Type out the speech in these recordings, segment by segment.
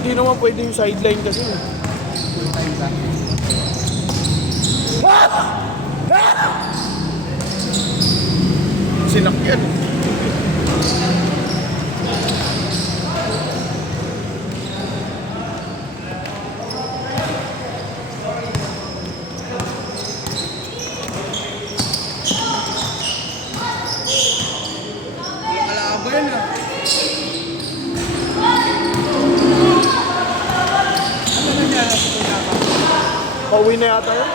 Hindi naman pwede yung sideline kasi. Sinakyan. Kalaban ah. Ano na niya? Pauwi na yata yun.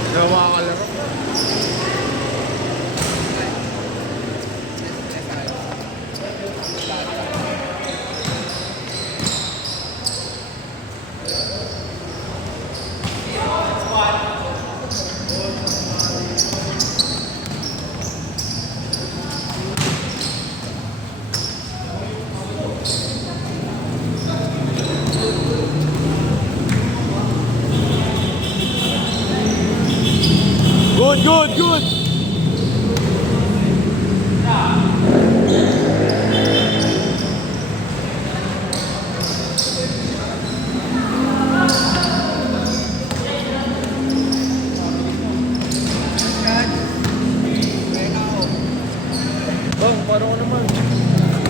Hindi ako makakalaro. Good, good, good. Bang, paano ko naman?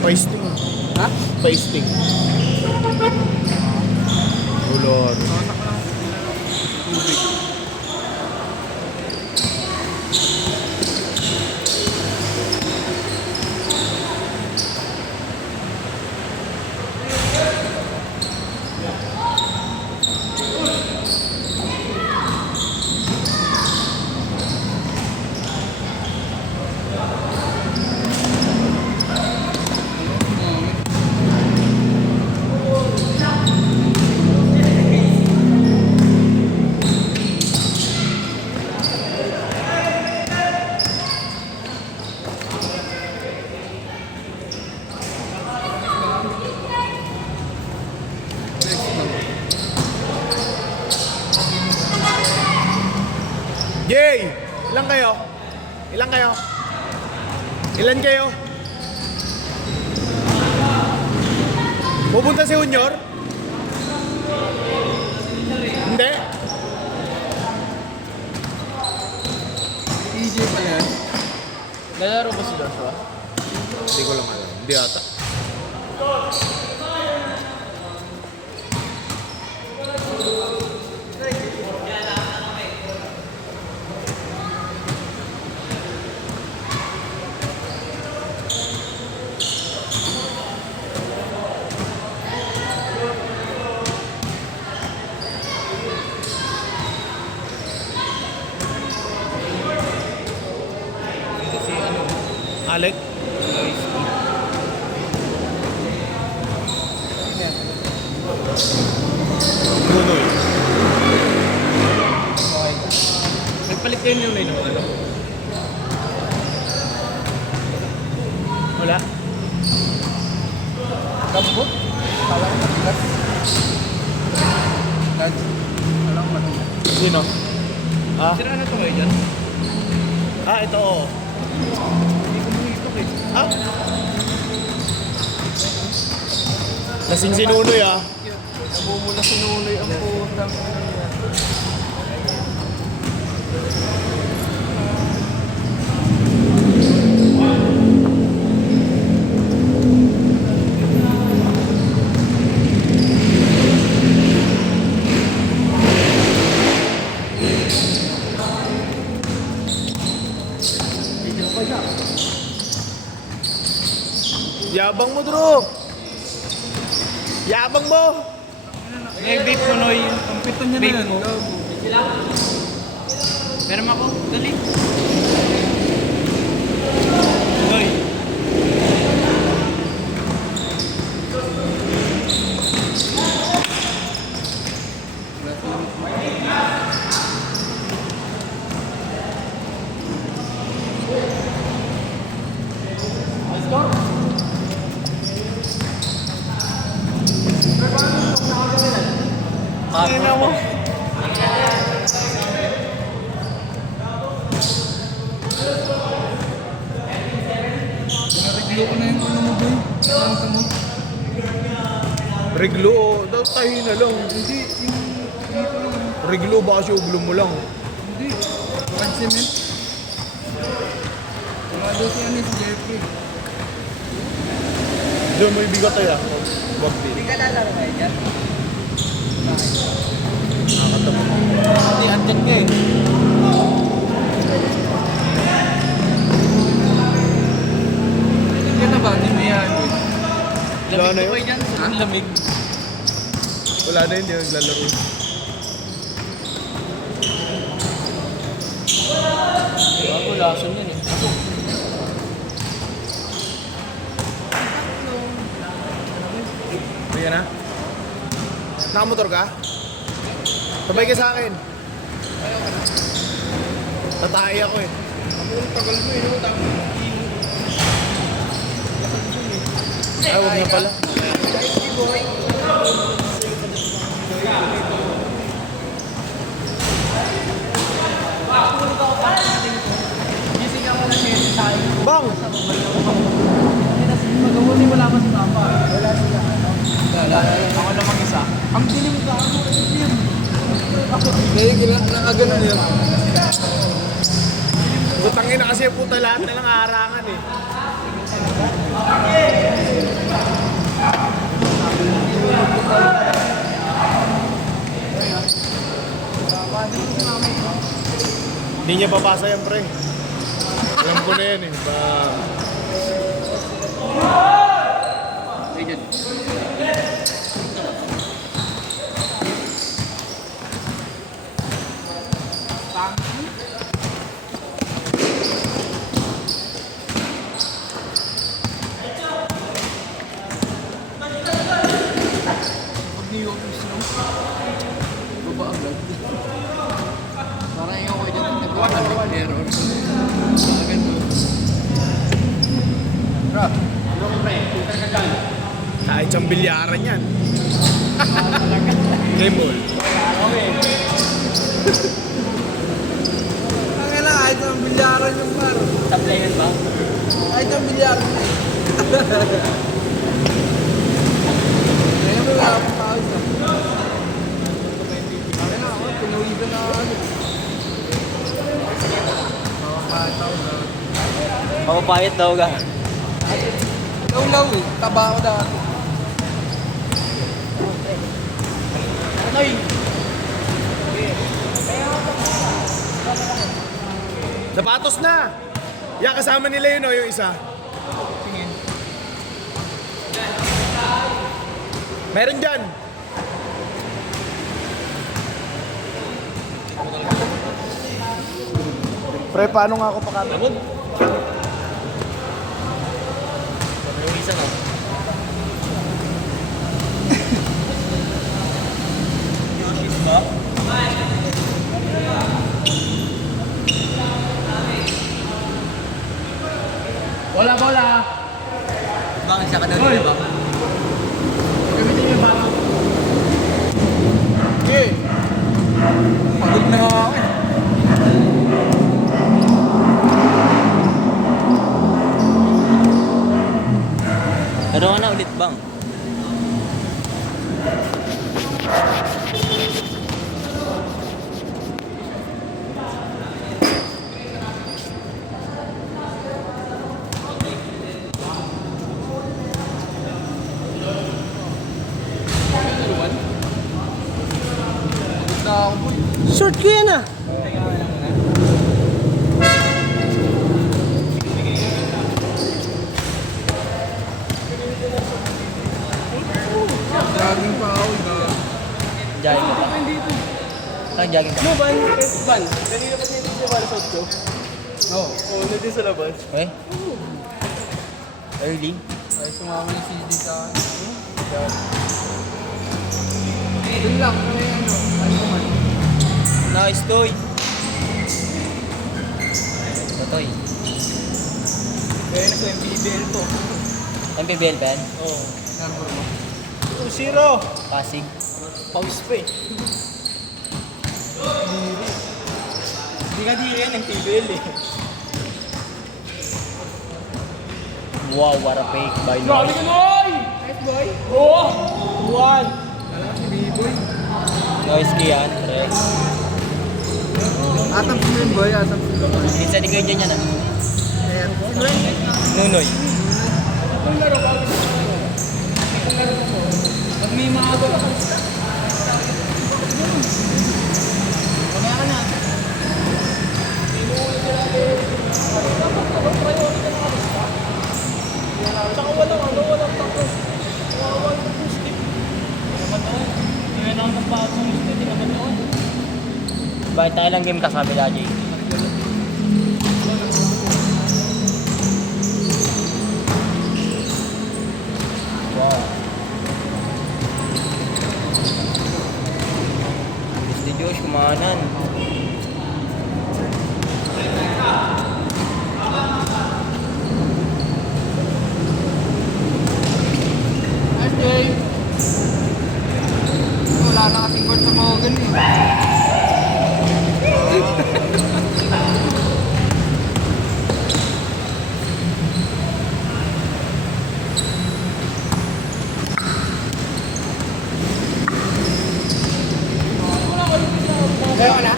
Pasting. Ha? Pasting. Ulor. Tubig. Yay! Ilan kayo? Ilan kayo? Ilan kayo? Pupunta si Junior? Hindi? EJ pala yan. Nalaro ba si Joshua? Hindi ko lang alam. Hindi ata. Si ano? Alec? Nunoy. Okay. Nagpalit kayo yung ng ano? Wala? Gambot? Parang matigas. Dad, parang matigas. Sino? Ah? Sira na to kayo dyan? Ah, ito oo. Hindi ko muhitok eh. Ah? Lasing si Nunoy ah. Nabumula si Nunoy ang putang. Yabang mo, Drew. Yabang mo. Nag-vape ko, Noy. Kampitan niya na Vape yan. mo. Gago. Meron ako. Dali. Noy. Tingnan mo. Pinariglo ko na yung ano mo, boy. Kanta mo. Reglo, daw tayo na lang. Hindi, yung dito lang. Reglo, baka siya uglo mo lang. Hindi. One cement. Wala daw si ano si Jeffrey. Diyan, may bigat tayo. Wag din. Hindi ka lalaro kayo dyan? Nakakatama. Hindi, andyan ka eh. Hindi na ba? Hindi mo yan, boy. Wala na Lamig yun. ko dyan. Ang lamig. Wala na yun, hindi naglalaro. Bago lason yan eh. Ayan na. Nakamotor ka? Sabay ka sa akin. Tatay ako eh. Tagal mo eh, no? Ay, huwag na pala. Bang! Magabuti wala pa sa tapa. Ako na mag-isa. Ang dilim ka ako. Ako, nakaganon yun. Butangin na kasi puta lahat na lang harangan eh. Hindi niya papasa yan, pre. Alam ko na yan eh. Ayun. Pag New York is snow, baba ang lag. Parang yung ako dyan nag-traffic error. Ganun. Bro, Kahit siyang bilyaran yan. Game ball. ang kailangan kahit ang bilyaran yung par. Tablayan ba? Kahit ang bilyaran. Ngayon mo wala akong tao siya. Kaya ako, pinuwisan na ano. Makakataw na. Papapayat daw ka. Law-law eh, taba ako dati. Noy! Sapatos na! Yeah, kasama nila yun o, yung isa. Meron dyan. Pre, paano nga ako pakata? Labog! Yung isa ka. Bola, bola! Bakit siya ka na rin ba? Gamitin mo yung bago. Okay. Pagod na ako eh. Ano ka na ulit bang? Pagod na ako boy. Short ko yan ah! Jogging ka. No, Van. Kanina pa siya sa Van sa 8. Oo. Oo, nandun sa labas. Eh? Early? Ay, sumama yung CD sa akin. Doon lang, may ano man. Nice, Toy. Toy. Kaya na sa MPBL to. MPBL ba yan? Oo. Number mo. 2-0. Pasig. Pause pa eh. Hindi ka di yan MPBL eh. Wow, what a fake by Grabe Noy. ka, Noy! Nice boy. Oo! 1. Alam, si B-Boy. Noise key yan, pre. Atam si B-Boy, atam si B-Boy. Minsan ikaw dyan yan ah. Ayan. Nunoy. Kung laro ka, pag may mga goal ako, mamaya ka na. Tsaka walang tapos. Walang stick. Naman doon. Hindi na ang pasong stick. Naman doon. Bakit tayo lang game kasabi na, Jay? Wow. Gusto Diyos, kumanan. Nice, Jay. Wala na kasing goal sa Morgan eh. Kaya ka na?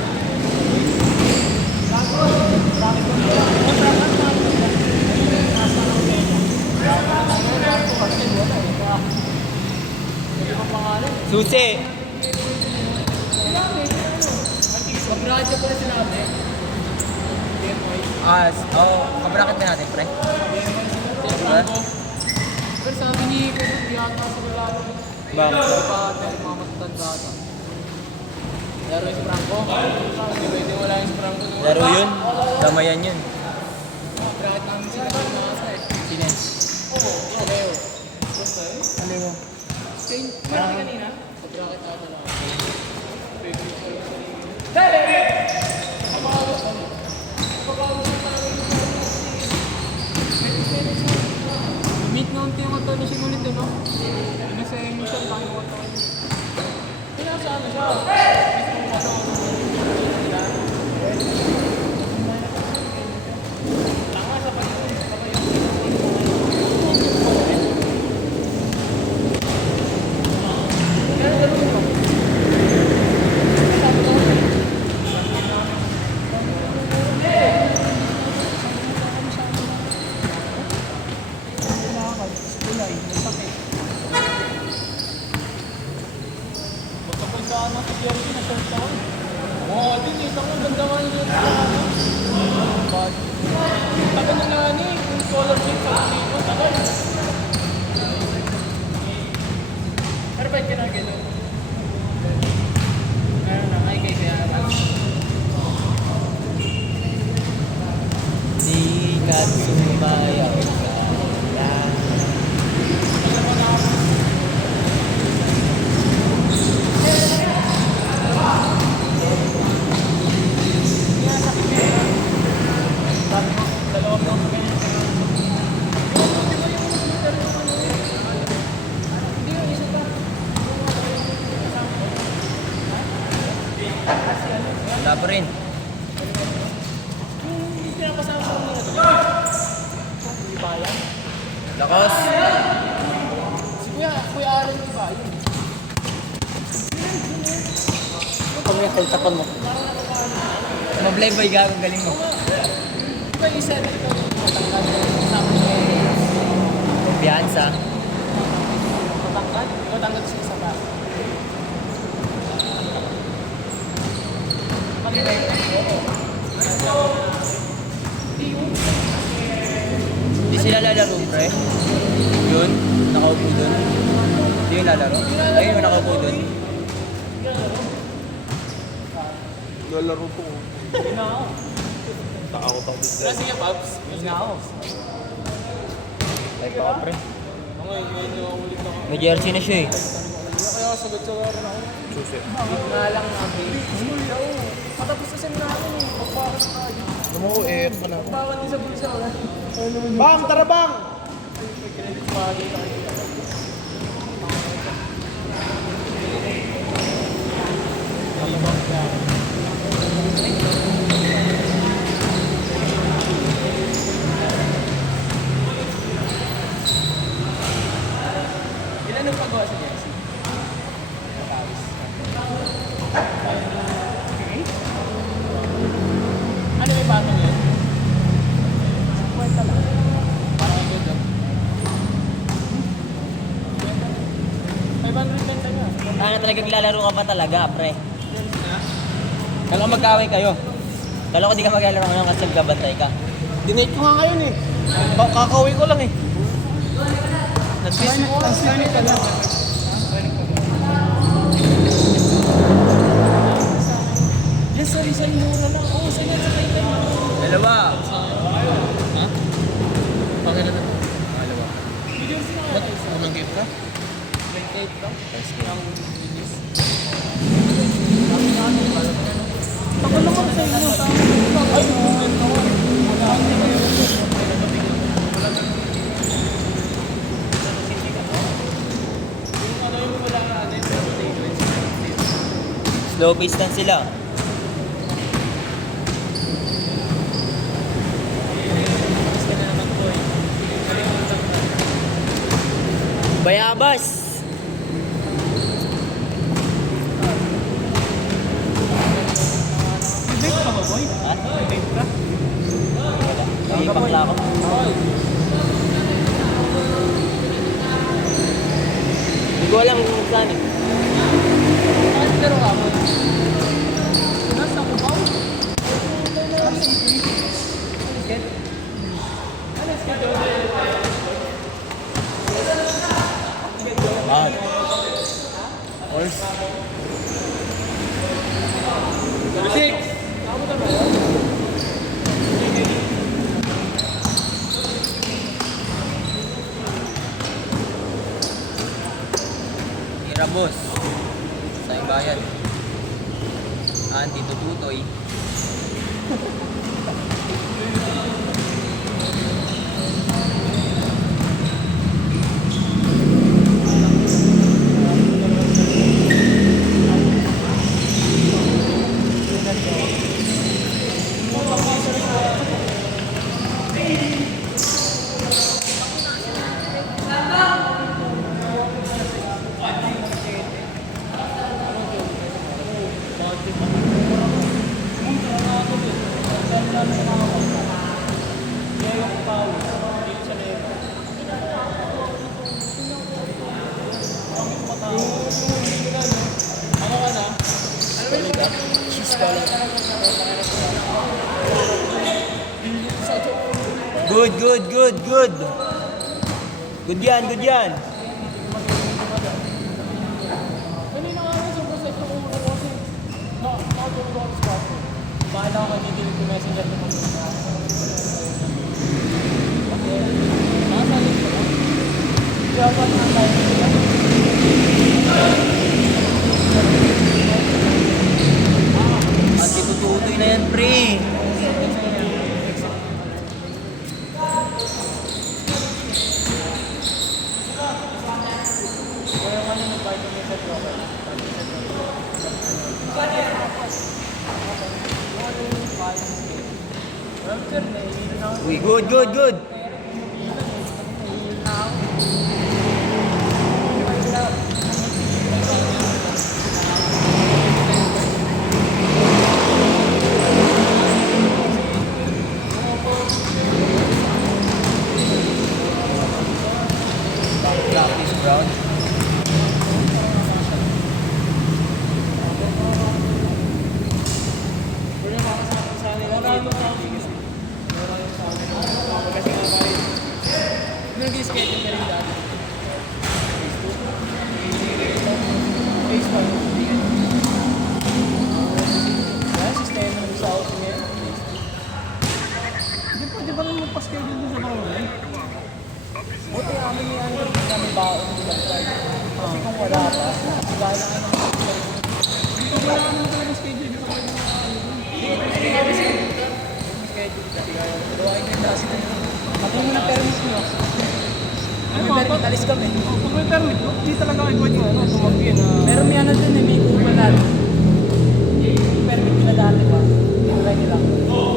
Susi! Mag-bracket ko pala sinabi. Kabrakit na natin, pre. Diba? Pero sabi ni Pedro, di ata sa lalaro. Bakit? Pero mga matatanda ata. Laro yung Franco. Hindi pwede wala yung Franco. Laro yun. Damayan yun. Bracket namin sila ng mga sa Sinens. Leo. Ano mo? Marami kanina. Sa bracket natin lang. Meet na unti yung ito na siya ulit no? Nasa emission tayo mo ito. Nasa ano siya? Oo, din eh. Ako ganda nga yun. Tagal na nga ni. Yung scholarship sa Pico. Tagal. Pero ba't ka na gano'n? Ano na, ay kay kaya na. Di ka sumayaw. Wala pa rin. Yung pinapasama sa mga ito. Hindi ba yan? Lakos. Si Kuya Aaron yung ba? Yun. Kami yung tapan mo. Mablay boy, gagawin galing mo. Di ba isa dito? Matangkad. Kasama niya. Kumpiyansa. Matangkad? Matangkad siya sa pa. Hindi sila lalaro, pre. Yun, nakaupo dun. Hindi yung lalaro. Ayun yung nakaupo dun. Naglalaro po. Hindi na ako. Takot ako. Pero sige, Pops. Hindi na ako. Ay, pa, pre. Ako ngayon yung ulit ako. May jersey na siya eh. Kaya sagot sa waran ako. Susi. Na lang natin. School ako. Matapos sa sem namin eh. Pagbakan na tayo. Ano mo, eh, pa na. Pagbakan din sa bulsa. Bang, tara bang! Credit bagay tayo. Ilan ang pagawa sa jersey? Ano may patong yun? 50 lang. Parang ang good. 500 benta nga. Ano talaga naglalaro ka pa talaga, pre? Kala ko magkaway kayo. Kala ko di ka maglalaro ngayon kasi magkabantay ka. Dinate ko nga ngayon eh. Kakawin ko lang eh. Nag-sign ka lang. Yes, sorry, sa mura lang. Oo, sige, sa kailan. Dalawa. Ha? Pakilan na to. Dalawa. Video sila nga. Ba't unang gift ka? 28 lang. Ang bilis. Ako naman sa inyo. Ay, ganda ko. Slow pace lang sila. Bayabas! Vape ka ba, boy? Ha? Vape ka? May bakla ako. Hindi ko alam kung saan eh. Pero ako. Nasa ko ba? Bad. Horse. Iramos. Sa bayan. Dito tutoy. Good, good, good, good. Good yan, good yan. Kanina nga rin, sobrang set ng ulo ko kasi nakatulog ako sa spot ko. Bahala ako, hindi ko messenger ko mag nakasalit ko lang. Kaya ba na tayo nila? Dito tutoy na yan, pre. Kaya kami nag-buy kami sa broker. Well, sir, nahihilo na ako. Uy, good, good, good. Practice, Brown. Nag-schedule ka rin dati. Facebook. Facebook. Yes, pa-schedule doon sa Bacolod. Buti amin ni Andrew na may baon nila. Kasi kung wala pa, sigala ka naman. Dito wala naman talaga schedule dito sa Pag mo na permit nyo. Ay, May permit, alis kami. Pag may permit, di talaga kayo pwede nga, tumagin na... Pero may ano dun eh, may kupal natin. Yung permit nila dati ba? Try nila.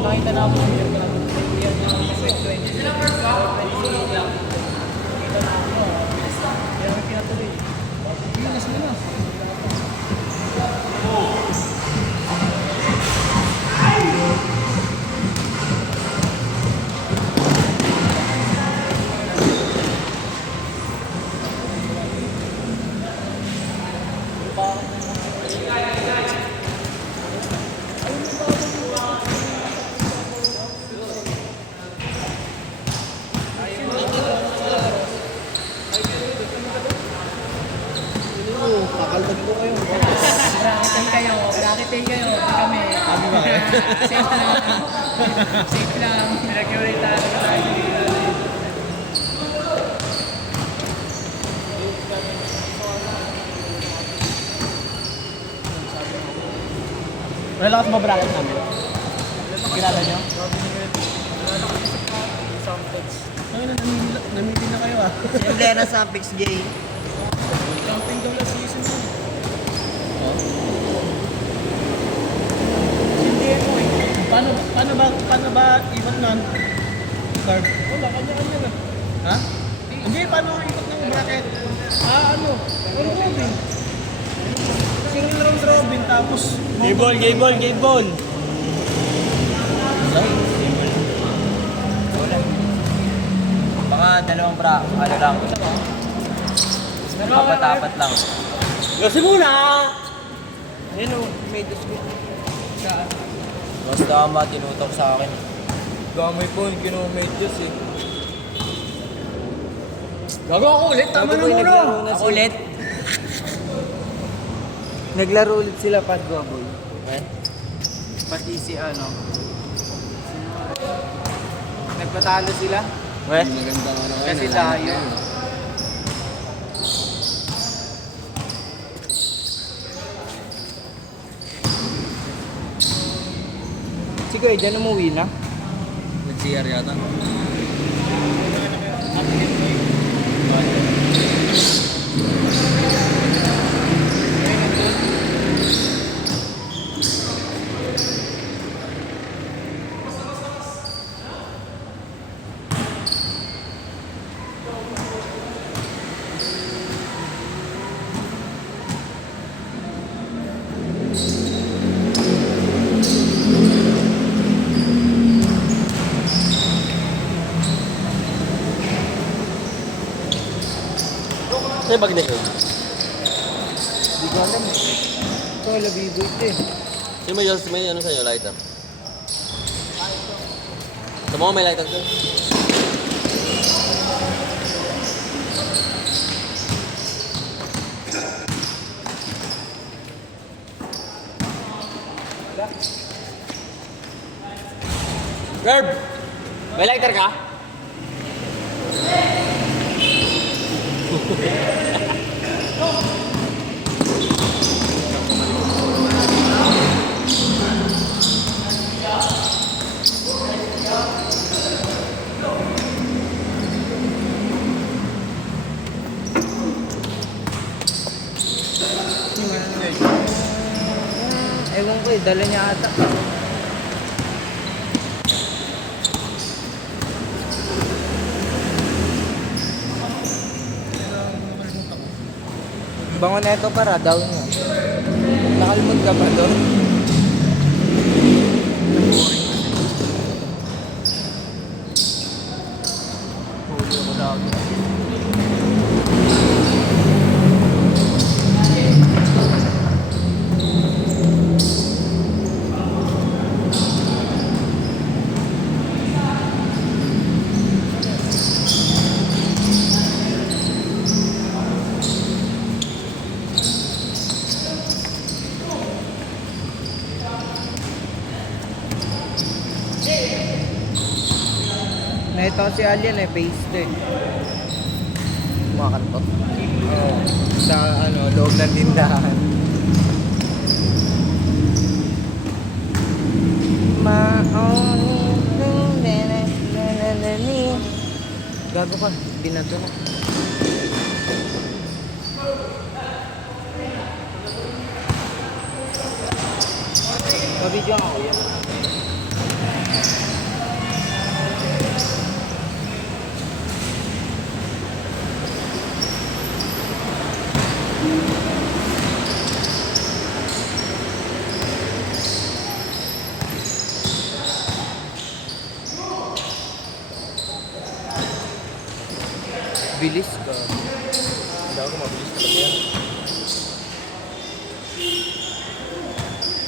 Nakita na ako ng year ko na dun. Year na ako ng 2020. Sila first ba? 2020 lang. Nakita na ako. Kaya may pinatuloy. Bigas nila. Kakaldag po kayo. Rakitay kayo, rakitay kayo. Di kami. Safe lang. Safe lang. Pinag-curate tayo. Relax ba bracket namin? Kilala nyo? Ay, namili na kayo ah. Siyempre na sa Apex J. Camping daw na season mo. Hindi ako eh. Paano ba ikot nun? Card? Wala, kanya-kanya na. Ha? Hindi, paano ikot ng bracket? Ano? Round robin. Single round robin tapos... Game ball. Wala. Baka dalawang ano lang. Apat lang. Kasi muna! Ayun o, may disco. Mas tama, tinutok sa akin. Gamay po, kinomate this eh. Gago ako ulit, tama na muna. Ako ulit. Naglaro ulit sila Pat Goboy. Eh? Pati si ano. Nagpatalo sila. Weh? Kasi tayo. Si Kuya dyan umuwi na. Nag-CR yata. Sa'yo bag nito? Hindi ko alam eh. Ito, labibo ito eh. Sino may ano sa'yo, lighter? Sa mga may lighter sa'yo? Gerb! May lighter ka? Ewan ko eh, dala niya ata. Bango na ito para, daw niya. Nakalmod ka ba doon? Huli ko lagi. Neto si Alien eh, face to eh. Kumakantot. Oo. Sa ano, loob ng tindahan. Gago ka, binato na. Mabidyo ako yan. Bilis ka. Hindi ako mabilis talaga yan.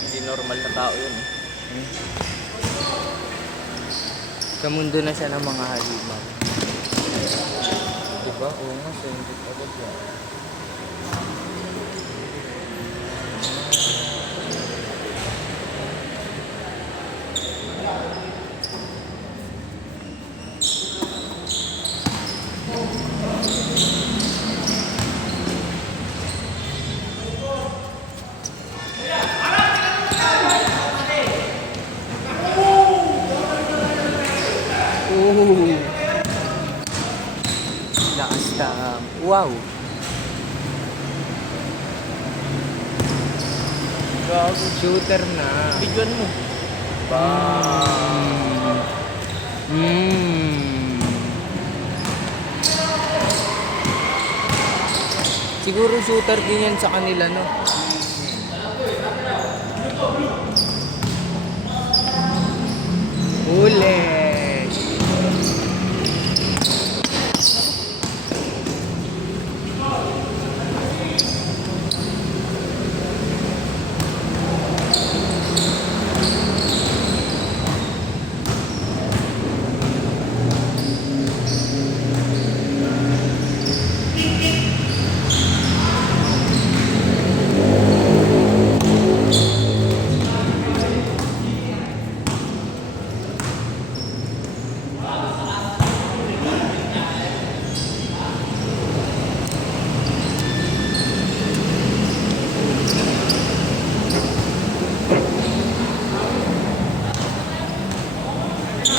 Hindi normal na tao yun. Sa mundo na siya ng mga halimaw. Diba? Oo nga, sendit agad yan. Ooh. Lakas na. Wow. Gago, shooter na. Bigyan mo. Siguro shooter din yan sa kanila, no? Huli!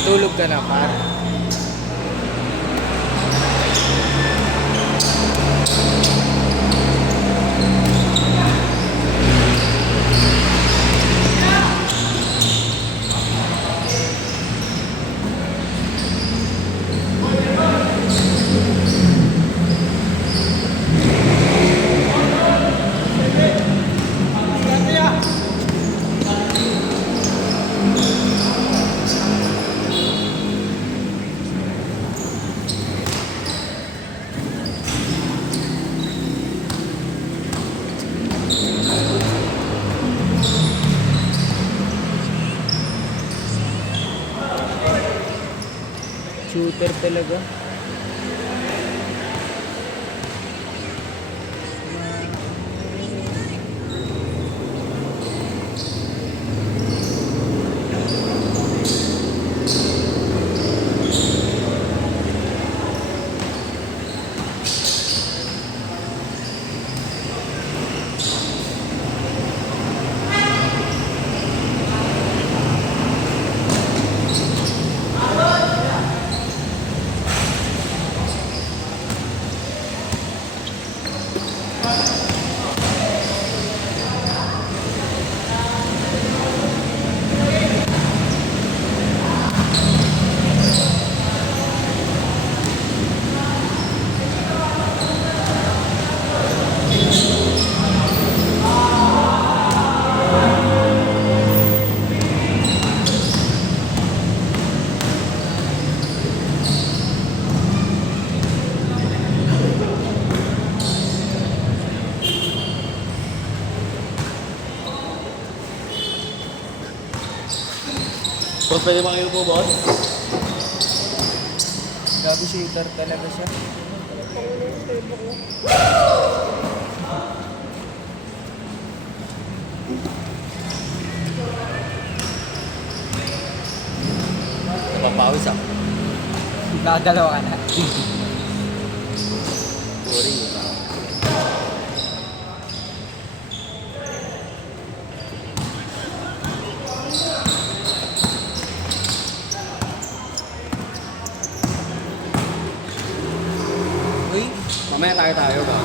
Tulog ka na, par. Shooter talaga. Boss, pwede makilo po, boss? Gabi shooter talaga siya. Napapawis ako. Nakadalawa ka na. Boring. Uy, Mamaya tayo ba?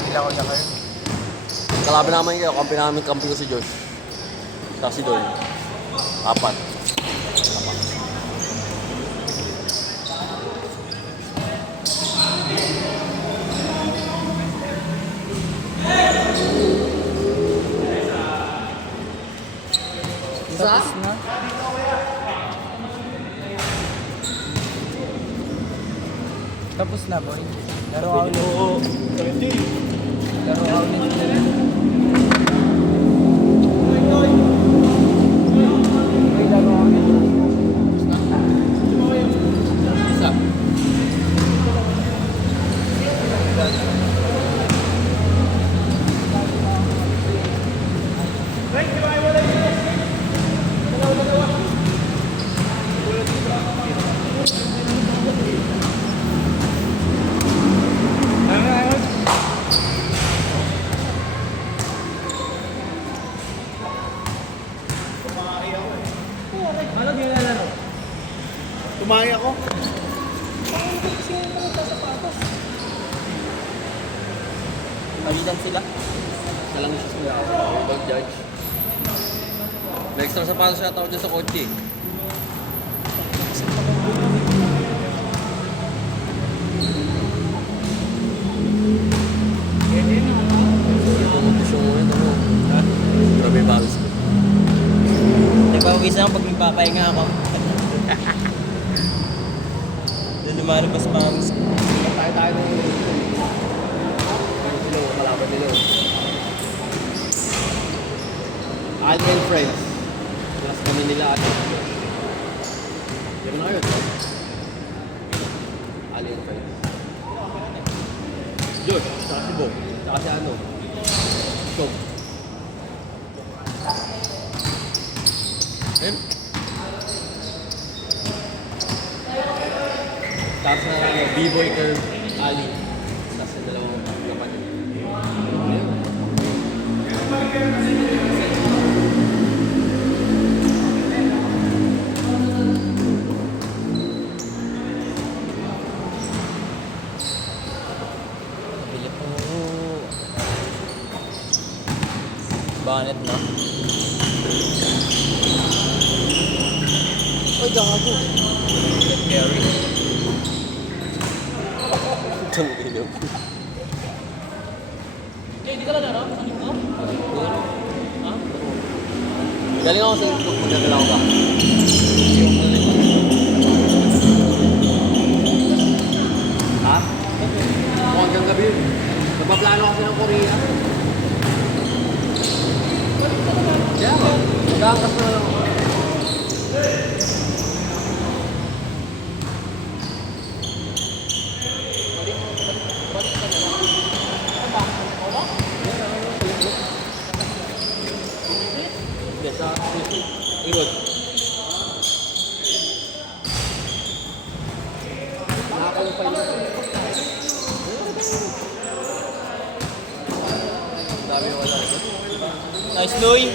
hindi ako siya kayo. Kalaban naman kayo, kampi ko si Josh. Tapos si Doy. Apat. Tapos na. Tapos na, boy. Laro ako ulit. Laro ako ulit. Uy, laro ako ulit. Isa. Ano ginalaro? Tumahi ako. Palitan sila. Isa lang siya sa ibang judge. May extra sapatos siya tao dyan sa kotse. Competition mo yun, ano? Ha? Grabe yung balis ko. Nagpapawis ako pag nagpapahinga ako. Doon lumalabas pa ang Tayo ng sila, kalaban nila. Ali and Friends. Last kami nila at Yan na kayo, ito. Ali and Friends. George, saka si Bob. Saka si ano. Bob. Ayun. Tapos na B-boy curve, Ali. Tapos yung dalawang kapatid. Ayun. Bili po. Bonnet na. Ay, gago. Carry. Itong ilaw. Hindi ka lang laro? Sa linggo? Ha? Galing ako sa YouTube, magdadala ko ba? Ha? O, hanggang gabi yun. Nagpaplano kasi ng Korea. Kaya ba? Magkakas na lang ako. Yes, ikot. Nakakalupay na. Dami yung wala. Nice, Louie.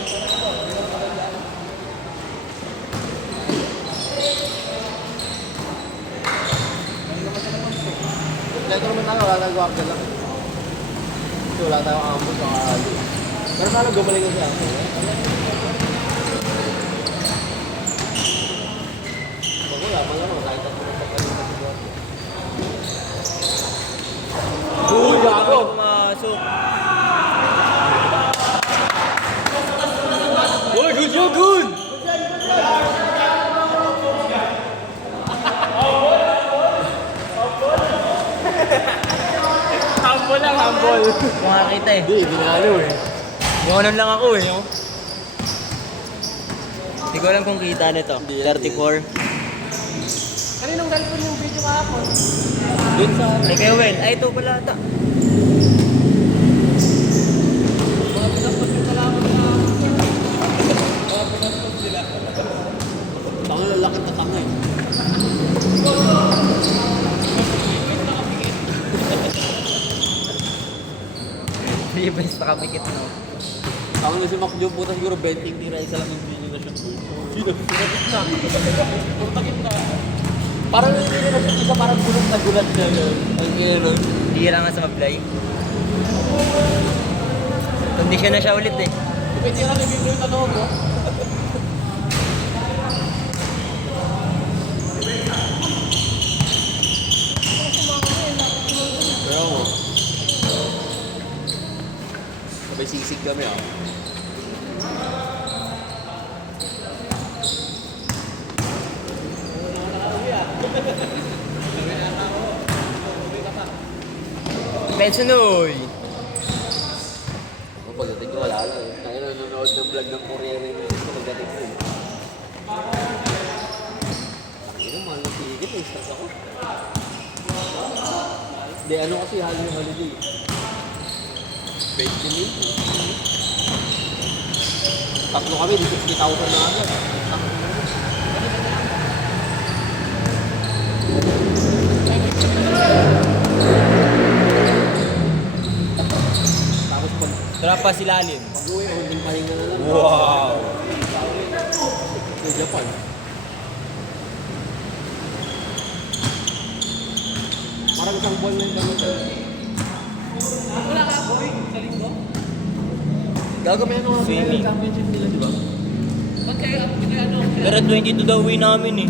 Dito naman tayo, wala tayong guardia lang. Kasi wala tayong ambos o kaali. Pero paano gumaling ko siya? Pag wala, malamang kahit ako ng pagkalimta si guardia. Uy, gago! Pumasok. Uy, good job, good! Humble lang, humble. Kung nakakita eh. Hindi, binalo eh. Yung ano lang ako eh. Oh. Hindi ko alam kung kita nito. Hindi, 34. Kaninong galpon yung video kahapon? Doon sa... Ay, kayo, Well. Ay, ito pala ata. Mga pinaspag yung kalaban na... Tango lalaki na tanga eh. defense nakapikit, no? Ako na si Mac Joe, puta siguro 20 tira, isa lang yung hindi na shoot goal. Parang hindi na shoot, isa parang gulat na gulat na yun. Ang gano'n. Hindi lang nga sa mag-fly. Kondisyon na siya ulit eh. Pwede ka naging yung tanong mo. Kaya mo. Sabay sisig kami ah. Bensonoy! Pagdating ko wala lang eh. Kaya nanonood ng vlog ng Corriere yung ito pagdating ko eh. Ano, mahal na tigit eh. Stress ako. Hindi, ano kasi holiday. 20 mil. Tatlo kami, di 60,000 na agad. Tapos pag Trapa si Lalim. pag-uwi, holding pahinga na lang. Wow! Sa Japan. Parang isang buwan na yung gamit. Wala ka, boy, sa linggo. Gago may ano nga Swimming. championship nila, di ba? Ba't kayo, ano, Pero 22 daw uwi namin eh.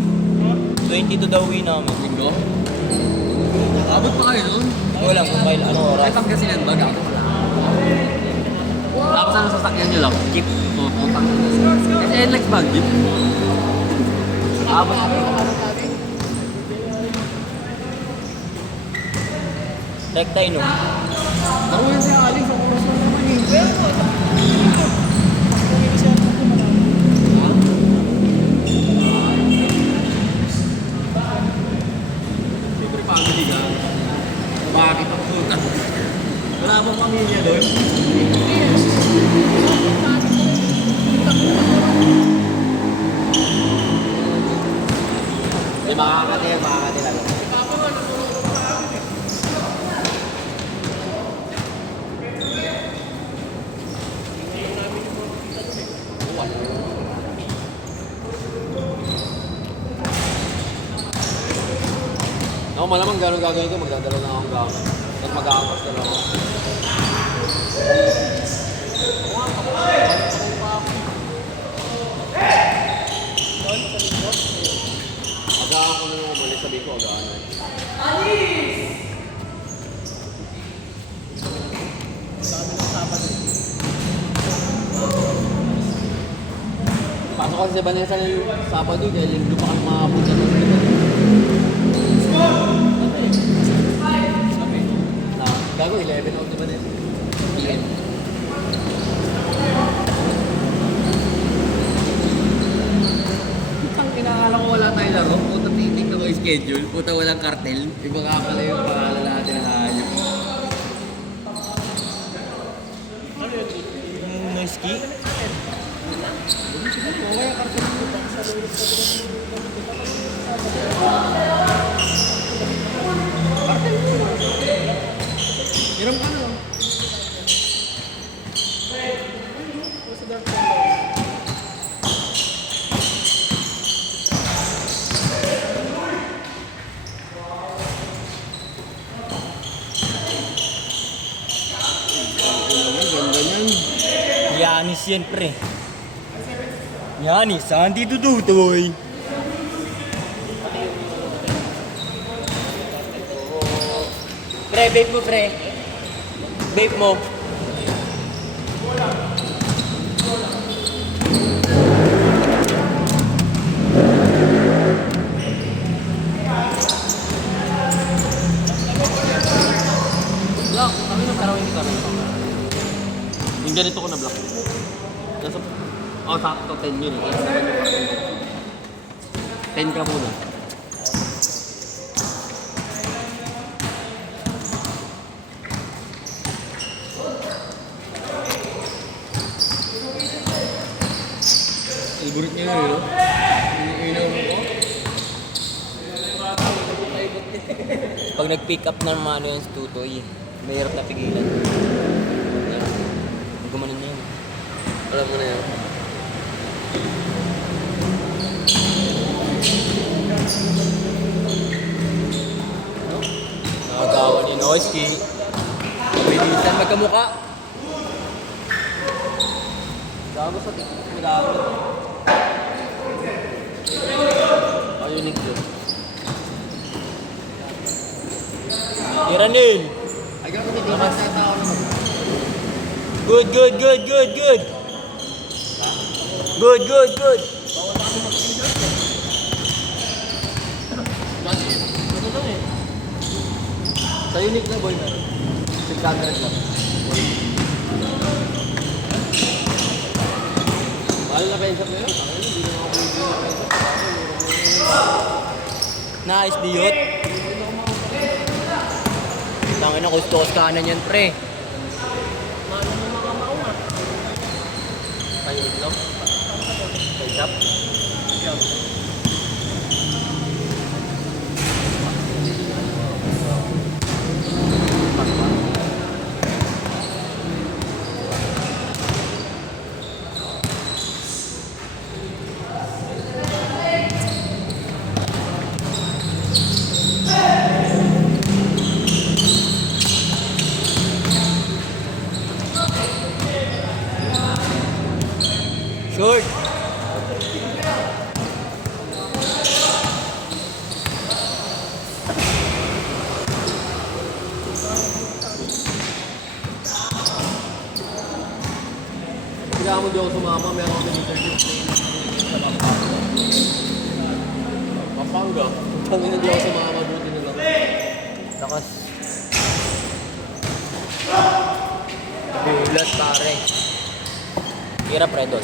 22 daw uwi namin. Linggo? Abot pa kayo nun? Wala, mobile, ano Ay, oras? Pangasinan ba? Gago wala. Tapos ano sasakyan nyo lang? Jeep. Oo, putang. Kasi NLEX ba? Jeep? Abot. Rekta no? Laro yan si Alex, ang oras lang naman eh. Siyempre family ka. Bakit ang puta? Wala mong pamilya doon? Hindi, makakati lang. Ako malamang gano'ng gagawin ko, magdadala na akong gamit. At mag-aamas na lang ako. Agaan ko na nung umalis, sabi ko agaan na. Pasok kasi sa Vanessa ng Sabado, dahil linggo pa kami makapunta ng Gago, 11 out naman eh. PM. Putang inakala ko wala tayong laro. Puta titig na ko yung schedule. Puta walang kartel. Iba nga pala yung pangalan natin na hayop. Yung noise key? Hiram ka na lang. Ganda niyan. Yanis yan pre. Yanis, saan dito tutoy? Pre, vape mo pre. Vape mo. Block. Kami nung karawin ni Karawin. Yung ganito ko na block. Nasa... Oh, sakto 10 yun eh. 10 ka muna. Algorithm niya yun, no? Inaw mo ko? Pag nag-pick up ng mga ano yung tutoy, mahirap na pigilan. gumanon na yun. Alam mo na yun. Nakagawa ni Noisky. Bilisan magkamuka. Gago sa nag-aawit. Unique yun. Iranil. Ay, gano'n may lakas na tao naman. Good, good, good, good, good. Good, good, good. Ano lang eh. Sa unique na boy meron. 600 lang. Mahal na penshop na yun. Hindi na ako pwede na penshop. Nice, diyot. Tangin na, kustos kanan yan, pre. Kayo lang. Penshop. Short. Kaya mo di ako sumama, meron kami leadership sa Pampanga. Pampanga? Tangin na di ako sumama, buti na lang. Lakas. Bulat, pare. Hirap, Redon.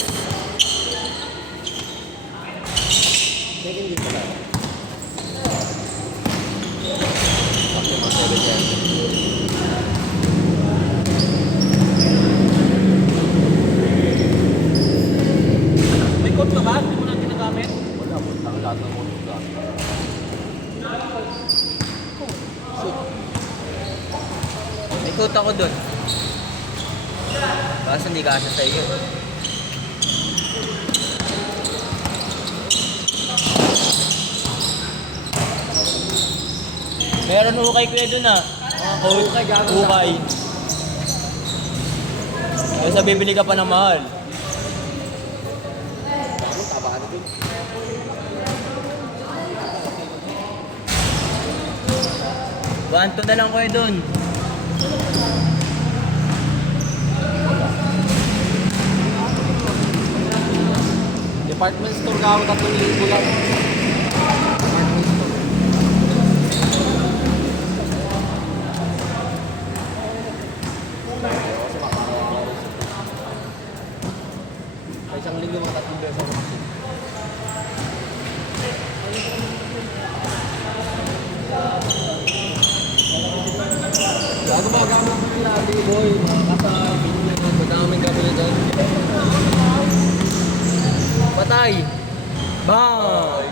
Second din pala. Okay, mga 7 yan. May coat ka ba? Hindi mo na ginagamit? Wala, puntang lahat ng motor ka. May coat ako dun. Kaso hindi kasya sa iyo. Meron ukay kuya dun ah. Mga coat. Ukay. Kaya sa bibili ka pa ng mahal. Ano, taba na din. Wanto na lang kuya dun. Department store ka ako 3,000 lang. Department store. Sa isang linggo mga 3 beses ako kasi. Gago ba gamit mo yung labi, boy? Mga kasal, binigyan, madaming kami na doon. Patay! Bang!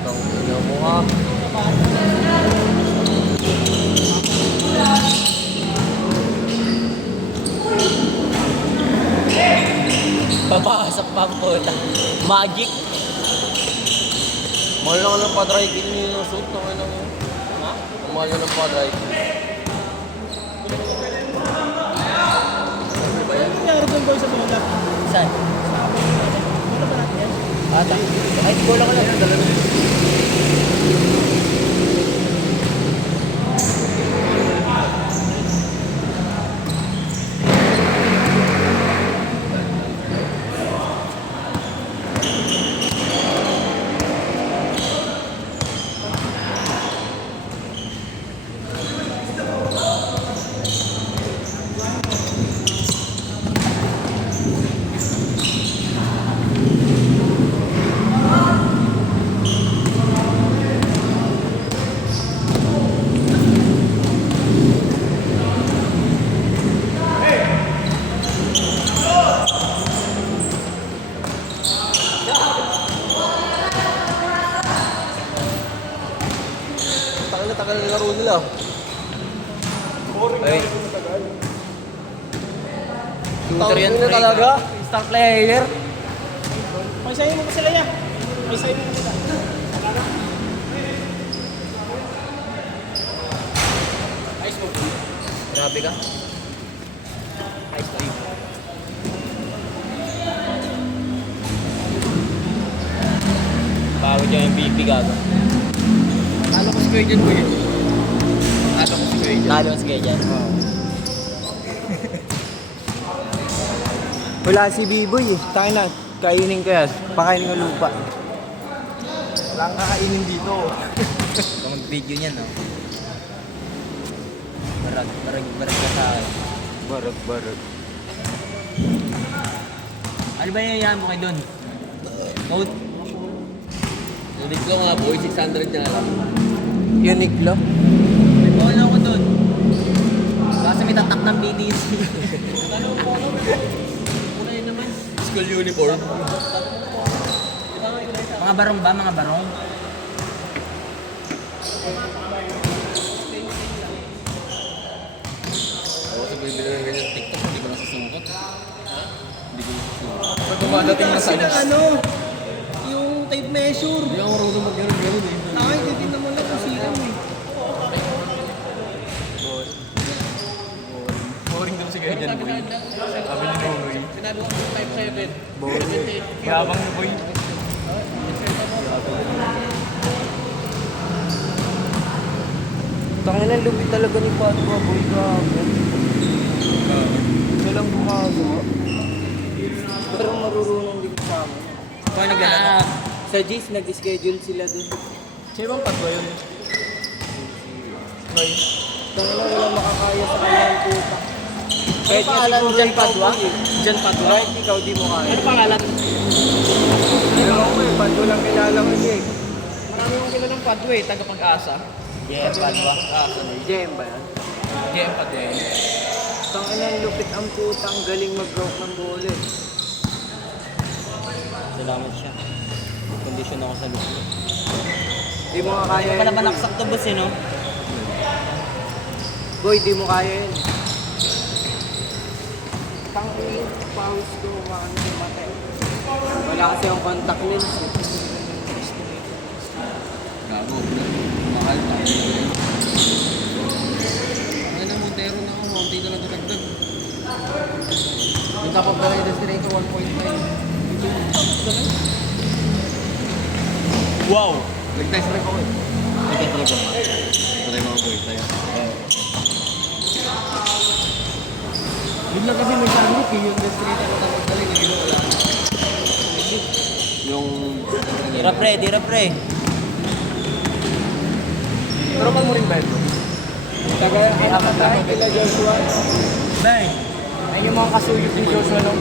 Tangina mo ha. Papasok pa ang puta. Magic! Mahal na ka ng pa-dry clean niyo yung suit na kayo lang yun. Ha? Mahal na ng pa-dry clean. Ano nangyari doon boy sa mga? Saan? Ano ba natin yan? Ata. Ay, kulang ko lang. Dala na yun. Tagal na laro nila. Ay. Tutor yan pre. Talaga? Star player. Paisahin mo pa sila ya. Paisahin mo sila. Ice mo. Grabe ka. Ice cream. Pagod yung MVP gago. Talo ko si Kuya dyan, Kuya. Talo ko si Kuya dyan. Talo mas kayo dyan. Wala si B-Boy eh. Tayo na, kainin ko yan. Pakainin ko lupa. Wala kang kakainin dito. Kung mag-video niyan, no? Barag ka sa akin. Barag. Ano ba yung yayaman mo kayo dun? Note? Ulit ko nga, boy. 600 na lang. Unique lo. May bawal ako dun. Kasi may tatak ng BTC. School uniform. Mga barong ba? Mga barong? Ako sa bibili ng ganyan TikTok, hindi ko nasusukat. Hindi ko nasusukat. Pag dumadating na sa Ano? Yung tape measure. Hindi ako marunong mag-gano'n eh. Ay, hindi naman lang kung sino eh. boring daw si Kuya dyan, boy. Sabi ni Nonoy. Sinabi ko type 7. Boring. Yabang na, boy. Tangin na, lupit talaga ni Padua, boy. Grabe. Ito lang gumagawa. Pero marurunong din sa amin. Kung naglalaro? Sa G's, nag-schedule sila dun. Sino bang Padua yun? Tangin na, walang makakaya sa kanyang puta. Kahit nga pangalan? siguro Jan ikaw, Padua? boy, eh. Jan Padua? Kahit ikaw di mo kaya. Ano pangalan? Pero ako eh, Padua lang kilala ko siya eh. Marami akong kilalang Padua eh. Tagapag-asa. Yeah, Padua. Jem ba yan? JM Padua yun. Tangin na, lupit ang puta. Ang galing mag-rock ng bola eh. Salamat siya. Kondisyon ako sa lupa. Di mo nga kaya Pala yun, ba boy. naksak to boss eh, no? Boy, di mo kaya yun. Tangin, pawis ko, maano yung mata eh. Wala kasi ang contact lens eh. Gago. Mahal pa. Ano na, Montero na ako. Monte na lang dagdag. Yung top of the line destination 1.5. Wow! Nag-test drive ako eh. Nagkatry ko. Try mo ako eh. Yun lang kasi may sandwich eh. Yung destination na top of the line. Hindi ko wala. Yung... Dirap pre. Pero pag mo rin ba ito? Taga kila Joshua. Bang! Ayun yung mga kasuyot ni Joshua no?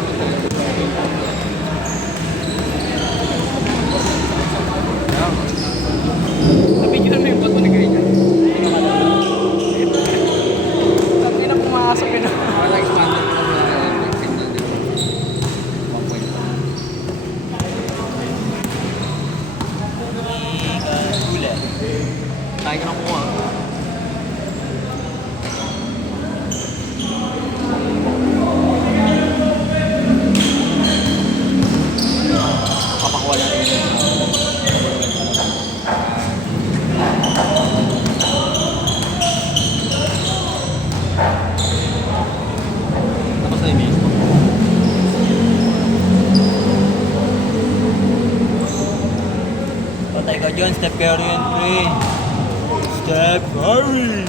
Nabigyan mo yung ba't mo na ganyan? Sabi na pumasok yun. Wala expanded ko na signal dito. 1.5. Gula. Tayo ka na kuha. Papakuha na rin yun. Tapos na yung mismo. Patay ka dyan, Steph Curry yan pre. Steph Curry!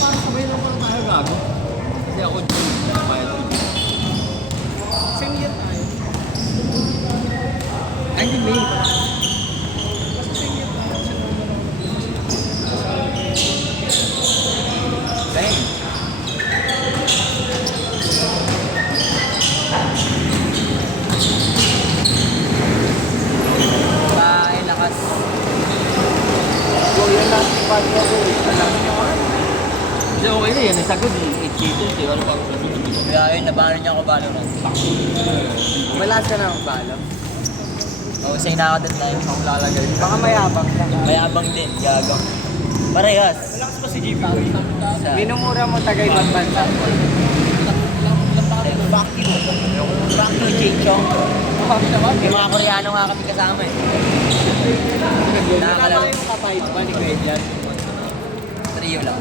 Paano sabay lang pala tayo gago? Kasi ako dyan. Bayad ko dyan. Same year tayo. Ay, hindi May. Kasi same year tayo. Bang! Bye, lakas. Boy, yan last Padua ko eh. Last naman. Hindi, okay na yan. Isagod eh. 8 cheaters eh. Ano pa ako sasunod? Kaya yun, nabano niya ako Valorant. Malas ka na ang palo. Oh, say na ako that time, ako lalagay. Baka mayabang ka. Mayabang din, gago. Parehas. Malakas pa si JP Boy. Sa... Minumura mo tagay magbansa. Fuck you. Fuck you, Chichong. Yung mga Koreano nga kami kasama eh. Nakakalaro. Yung kapahit ba ni Kuya dyan? Trio lang.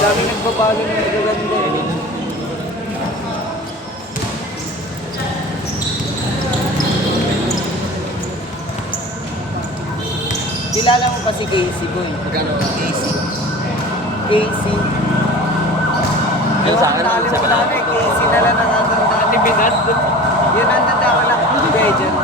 Dami nagbabalo ng magaganda eh. Kilala mo pa si Casey Boy? Magkano? Casey. Casey. Yung sa akin, Nakalimutan sa namin, Casey na lang ang nandun. Libinad. Yun ang tanda ko lang. Kuya dyan.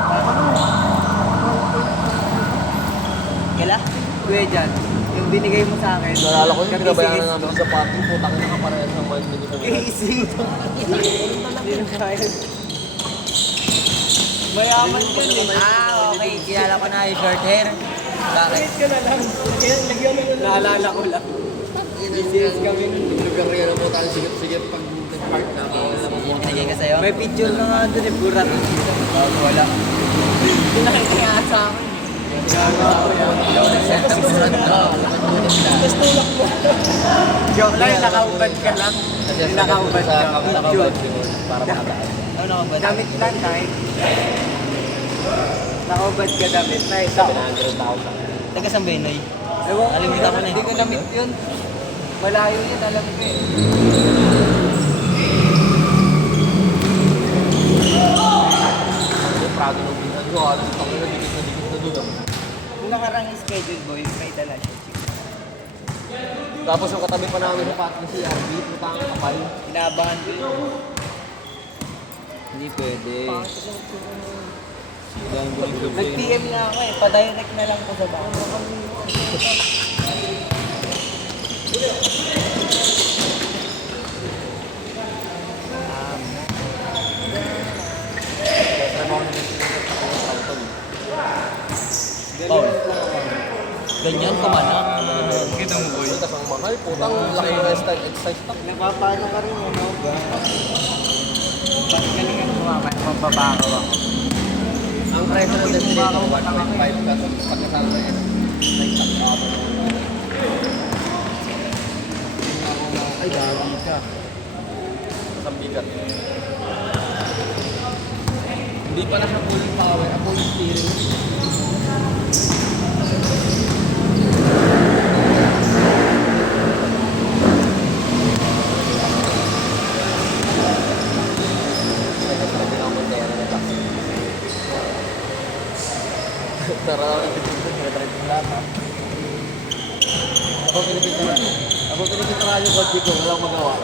Kila? Kuya dyan. Yung binigay mo sa akin. Nalala ko yung Kag pinabayaran Casey. namin sa parking. Putang ina ka parehas ng mind nito sa Casey. Hindi na kaya. Mayaman yun eh. Ah, okay. Kilala ko na yung short hair. Bakit? Ka na lang. Lagyan mo na lang. Naalala ko lang. BCS kami. lugar yan po tayo sigip-sigip pag nag-park na ako. Yung binigay ko sa'yo. May picture na nga doon eh. Burat. Wala. Pinakita nga sa akin. Joke lang, nakaubad ka lang. Nakaubad ka. Joke. Para makadaan. Ano ka ba? Damit lang tayo. Nakaubad ka damit. Nice. 700,000. Taga San Benoy. Ewan Nalimutan ko na eh. Hindi ko damit yun. Malayo yun, alam ko eh. Prado ng binan ko. Alam ko na dikit na doon. Kung nakarang schedule boy, may dala siya. Tapos yung katabi pa namin sa parking si RB, putang kapal. Inabahan ko yun. Hindi pwede. Nag-PM na ako eh. Pa-direct na lang ko sa bako. Paul. Ganyan ka man ah. Kita mo boy. Tapos ang mahal, putang laki ng style exercise stock. Napapano ka rin ano ba? Pagalingan mo nga, mababakaw ako. Ang price ng destination, 1.5 pesos pagkasama na yun. Ay, gagi ka. Sa bigat. Hindi pala siya full power, full steering. Tara, pinipit lahat ha. Ako pinipit na yung kotse ko, walang magawa.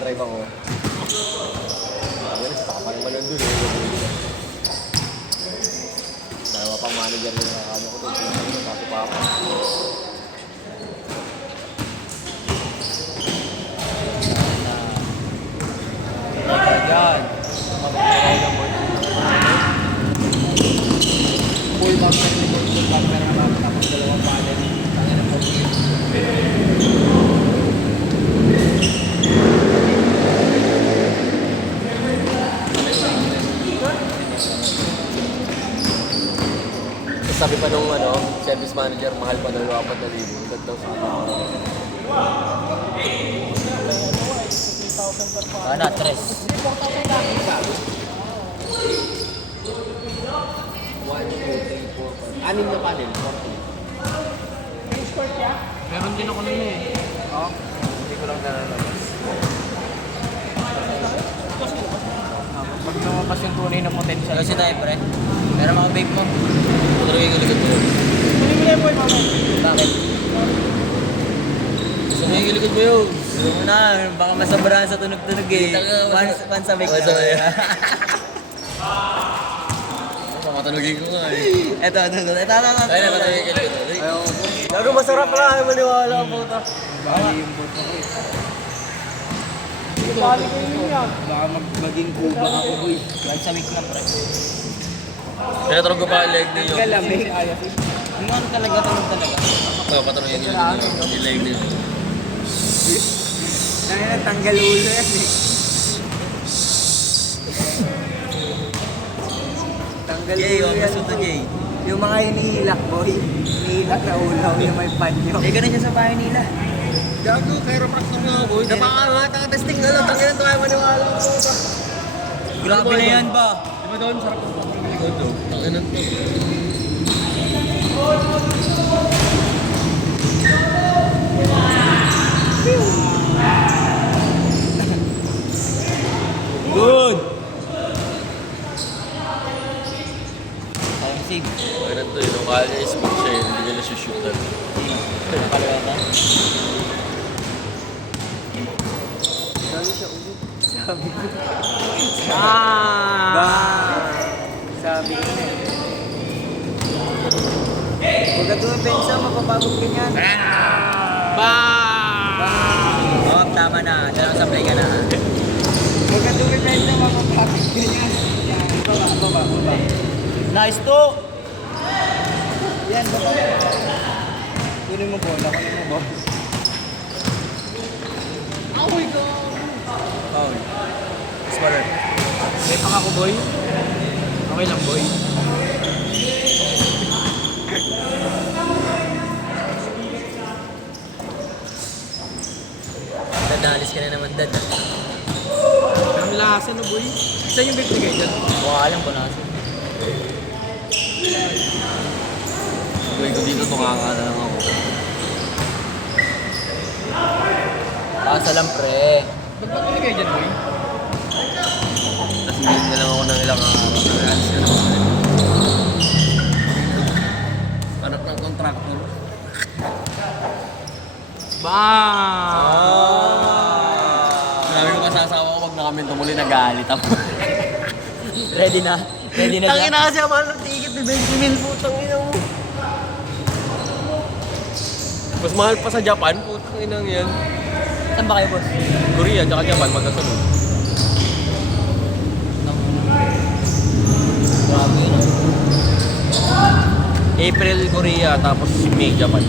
Drive ako. Ngayon, sa kapal naman nandun eh. Dalawa pang manager yung nakakano ko doon. Kasi pa ako. Yan. Full bumper ni full bumper naman. Tapos dalawang panel. Tangin na po. Sabi pa nung service manager, mahal pa daw 4,000. Dagdaw sa Ana, tres. 6 na panel. Meron din ako nun eh. Hindi ko lang nalalabas. Pag lumabas yung tunay na potential. Kasi tayo pre. Pero mga vape mo. Talaga yung galigod mo. Kunin mo na yung boy, mama. Bakit? Gusto mo yung galigod mo yun? Gusto mo na. Baka masobrahan sa tunog-tunog eh. Once a week Once a week. na. Makatanugin ko nga eh. Ito. Ay, naman yung galigod mo. Lalo masarap lang. Ay, maniwala po ito. Bali ko yun yan. Baka maging kubang ako boy. Once a week na pre. Kaya ko pa leg din yun. Kalamig. Yung ano talaga, tunog talaga. Kaya patanugin yung leg din. Kaya natanggal ulo yan eh. Tanggal Tanggal Jay, ulo huwag yan. gusto to, Jay. Yung mga hinihilak, boy. Hinihilak na ulo, yung may panyo. Eh, ganun siya sa bahay nila. Gago, chiropractor nga boy. Napakangata testing na lang. Tangin ito ay maniwala ko sa... Grabe na yan ba? Di ba doon? Sarap ang pagkalikod to. Tangin to. Good! Parang save. Tangin to yun. Nung kaya niya smoke siya yun. Hindi niya nasushoot na. Palawa ka? Sabi siya ulo. Sabi ko. Ah! Sabi ko. Huwag ka dumepensa, mapapagod ka niyan. Oh, tama na. Dalang sablay ka na. Huwag ka dumepensa, mapapagod ka niyan. Yan, baba. Nice to! Yan, baba. Kunin mo bola, kunin mo bola. Foul. Smaller. May pang ako, boy. Okay lang, boy. Dadalis ka na naman, Dad. Ang lasa na, boy. Saan yung bibigay dyan? Mukha lang ko nasa. Boy ko dito, tunganga na lang ako. Tasa lang, pre. Ba't ba binigay dyan, boy? Tapos hindi na lang ako ng ilang araw. Alas ka naman. Anak ng contractor. Sabi ko kasasawa ko, wag na kami tumuli, nagalit ako. Ready na? Ready na Tangin siya? na kasi ang mahal ng ticket ni Benjamin po, tangin na mo. Mas mahal pa sa Japan, putang inang yan. Saan ba kayo, boss? Korea, tsaka Japan, magkasunod. Grabe yun. April, Korea, tapos May, Japan.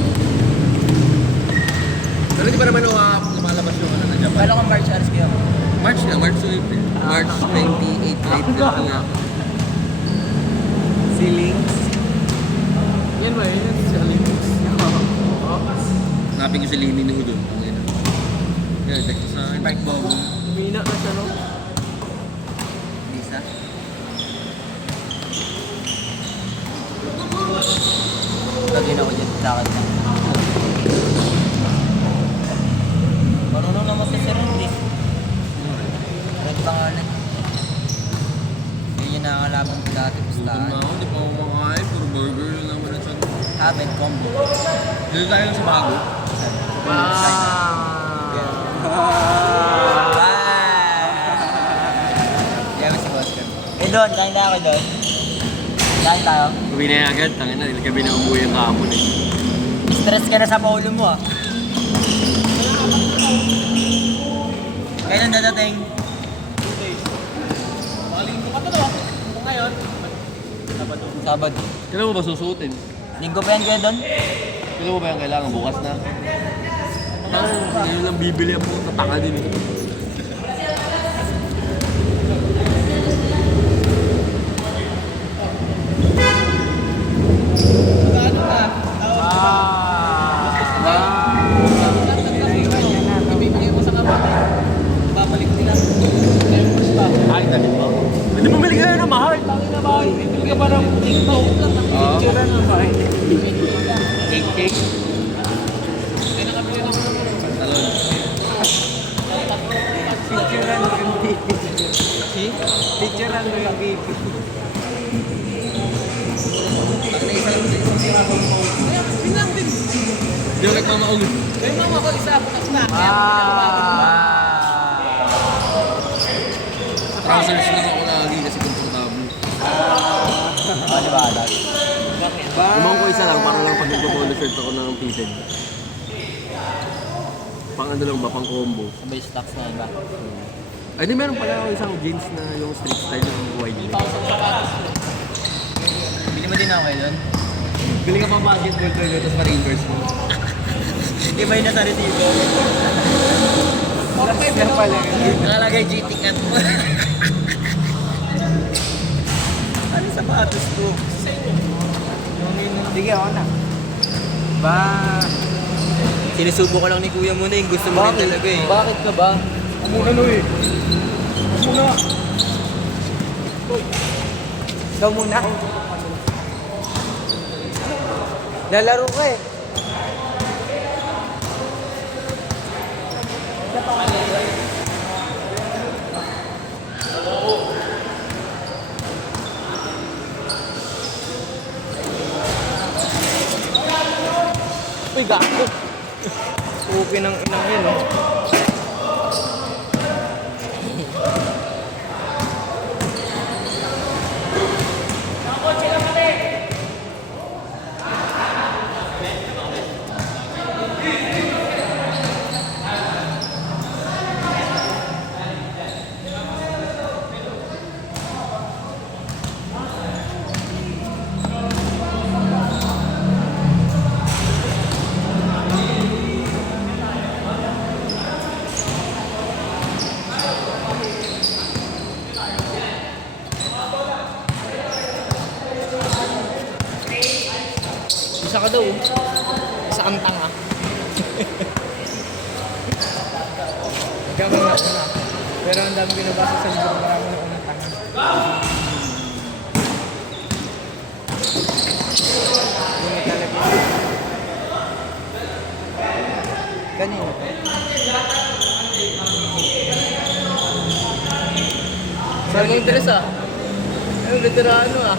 Pero di ba naman lumalabas yung ano na Japan? Kala ko March Aris kayo. March na, March to April. March 28 to April nga. Si Links. Yan ba, yan. Si Alibus. Sabi ko si Lini ni Hudon. Yan, text sa akin. Park Bobo. Umina na siya, no? Lisa. Lagyan ako dyan. Lakad na. Marunong naman sa Serendis. Red pangalan. Yun yung nakakalaban ko dati. Gutom na Pustahan. ako, di pa ako kumakain. Puro burger lang naman ang sagot. Habit combo. Dito tayo lang sa bago. Diyan si Oscar. Eh doon, kain na ako doon. Kain tayo. Gabi na yan agad, tangin na. Gabi na umuwi ang kahapon eh. Stress ka na sa paulo mo ah. Kailan dadating? Maling ko pa ito, no? Kung ngayon, Sabado. Kailan mo ba susuotin? Linggo pa yan kayo doon? Kailan mo ba yung kailangan? Bukas na? Ngayon lang bibili ang puta, tanga din eh. ibibigay mo sa kapatid. Babalik nila. Kaya mo basta. Ay, dalit mo? Hindi bumili kayo ng mahal. Tangin na ba? Bibili ka pa ng TikTok lang. Picture na naman. Cake. Kaya nakabili ng Talon. Picture na ng BP. Picture na ng BP. bilang din. Hindi ako nagmamaong. Kaya mama ko isa ako na. Trousers lang ako lagi kasi komportable. Ah, di ba? Limang ko isa lang para lang pag nagpo-polo shirt ako ng fitted. Pang ano lang ba, pang combo. Sabay stocks na iba. Ay di meron pala ako isang jeans na yung street style ng wide leg. Bili mo din ako kayo doon? Bili ka pa basketball to tapos pa-reverse mo. Di ba yun nasa resibo? Kaya pala. Nakalagay GT cut mo. Ano sapatos ko? Facebook. Sige, ako na. Ba... Sinusubo ko lang ni Kuya muna yung gusto mo rin talaga eh. Bakit ka ba? Muna no eh. Muna. Ikaw muna. Lalaro ka eh. Uy, gago. Okay ng inang yun, no? Isa ka daw. Isa kang tanga. Ikaw nga una. Pero ang dami binabasa sa libro, marami na unang tanga. Hindi talaga. Kanino? Saan mo interes ah? Ay, veterano ah.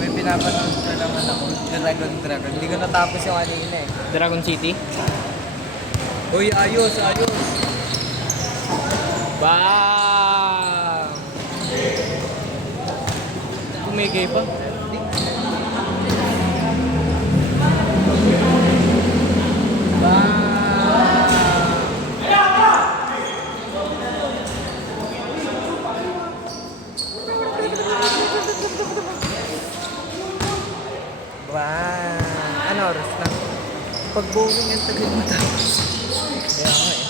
May pinapanood na naman ako. Dragon. Hindi ko natapos yung kanina eh. Dragon City? Uy, ayos. Bang! Umigay pa. Ano oras na? Pag bowling ang tagal matapos. Kaya nga eh.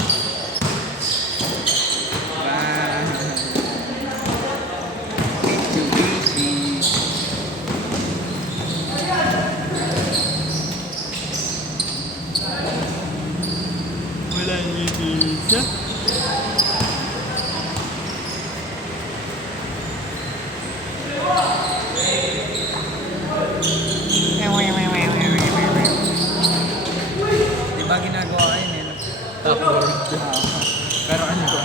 Wala niyo isa. Diba ginagawa kayo nila? Pero ano ba?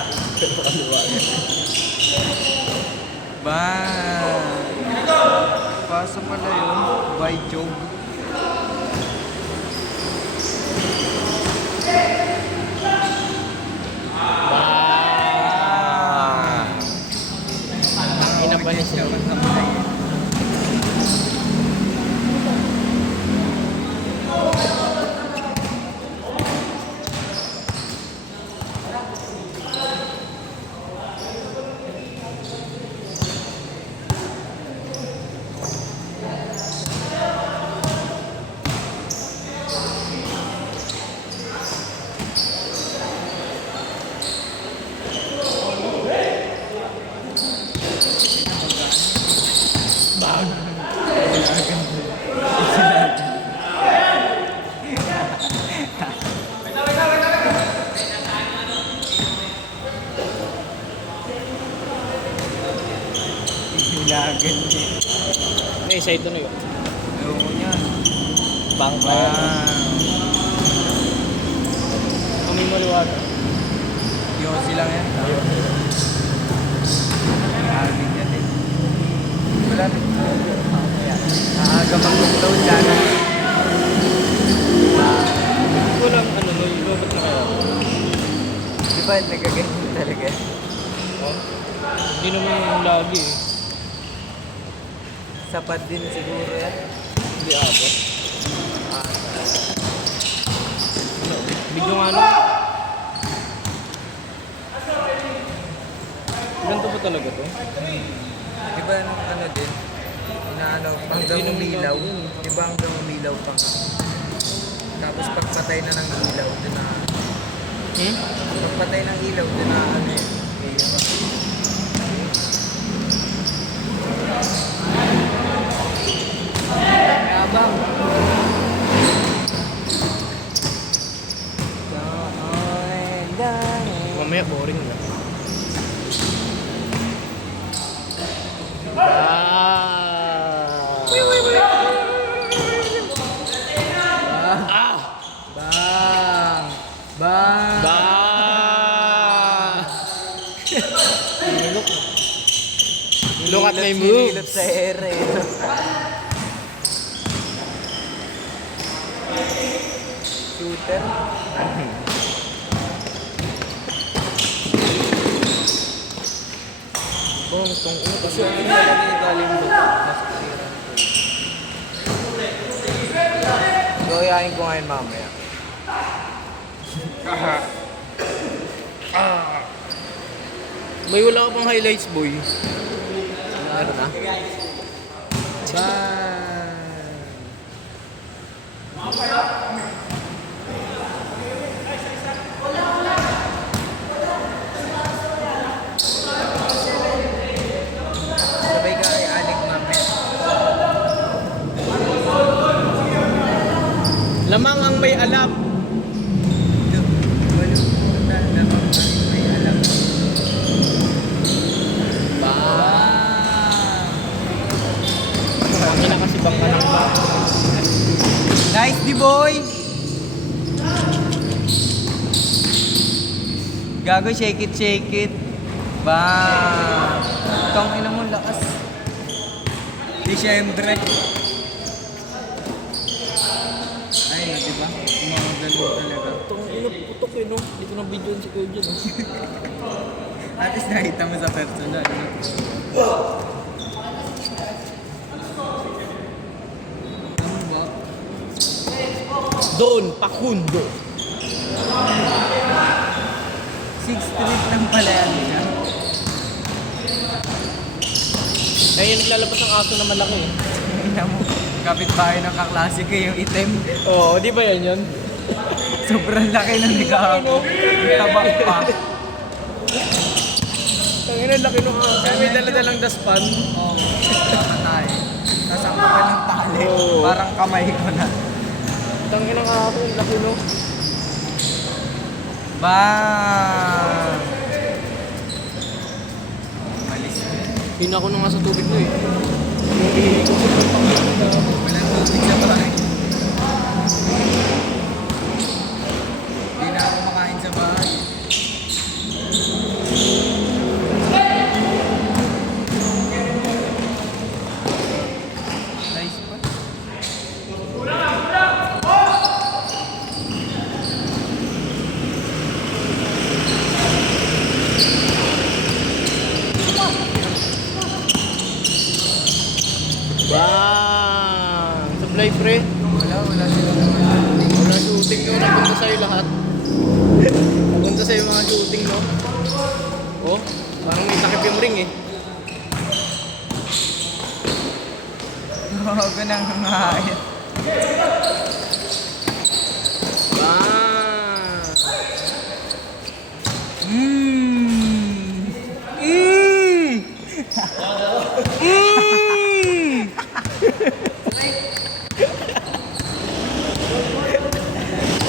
Ba? Pasa pala yun. By joke. Inapanis niya. Hilagan niya. Ay, side na yun. Ewan ko niyan. Bang Kami maliwaga. Yossi lang yan. Amin yan eh. Wala na. Aaga mag-lockdown dyan. Walang ano, lulubot na kayo. Di ba nagaganyan talaga? Hindi naman lagi eh. Sapat din siguro yan. Hindi ako. Biglang ano? Ganito ba talaga to? Di ba nung ano din? Inaano, hanggang umilaw. Di ba hanggang umilaw pa nga? Tapos pagpatay na ng ilaw, din na... Pagpatay ng ilaw, din na ano yun. Yabang. Mamaya boring na. Bang! Bang! Look at my moves. Sinilot sa ere. Shooter. Bong, tong ino Kasi ang pinalagay ni galing doon. Mas clear. Gayahin ko ngayon mamaya. May wala ka pang highlights, boy. Ano na? Bang! Sabay ka kay Alec mamaya. Lamang ang may alam. Walutan na may alam. Ang ina kasi bang anak ba? Nice di boy! Gago, shake it, shake it. Bang! Tong ina mo, lakas. Disyembre. Ay, di ba? Umagalo talaga. Tong ino putok eh, no? Dito na video si Kuya Jun. At least nakita mo sa personal. No? Ano ba? Doon, Pakundo. 6th Street lang pala yan. Ayun, naglalabas ang aso na malaki eh. Tingnan mo, kapitbahay ng kaklase ko yung item. Oo, di ba yan yun? Sobrang laki ng nikahapo. Tabak pa. Ang ina, laki nung aso. May dala-dalang daspan. Oo, nakatay. Kasama ka ng tali. Oo. Parang kamay ko na. Ang ina ng aso, ang laki no. Bang! Malis na. Hina ko na nga sa tubig mo eh. Walang tubig sa bahay. Hindi na ako makain sa bahay. Nice pa. Bang! Supply pre. Wala silang Wala shooting no. Napunta sa'yo lahat. Napunta sa'yo mga shooting no. Oh, parang may takip yung ring eh. Huwag ko nang hangahin. Bang! Mmm!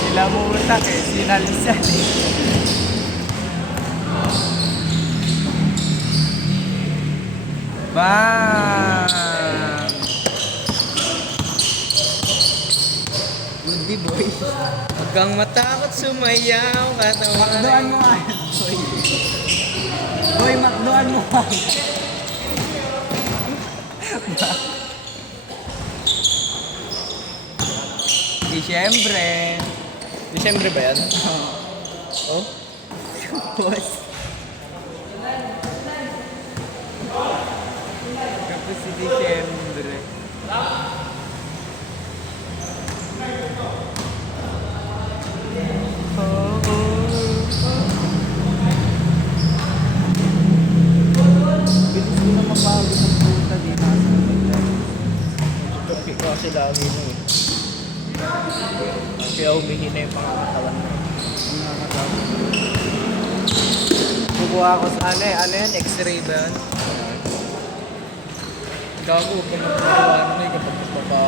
Sila mo utak eh, sinalisan eh. Bang! Goodie boy. Huwag kang matakot sumayaw Makdoan mo nga yan, boy. Boy, makdoan mo nga. Disyembre. Disyembre ba yan? Oh? Tapos. Tapos si Disyembre. lagi mo eh. Kaya humihina yung pangangatawan mo. Kukuha ko sa ano yan? X-ray ba yan? Gago, kung magpapagawa na kapag magpapa...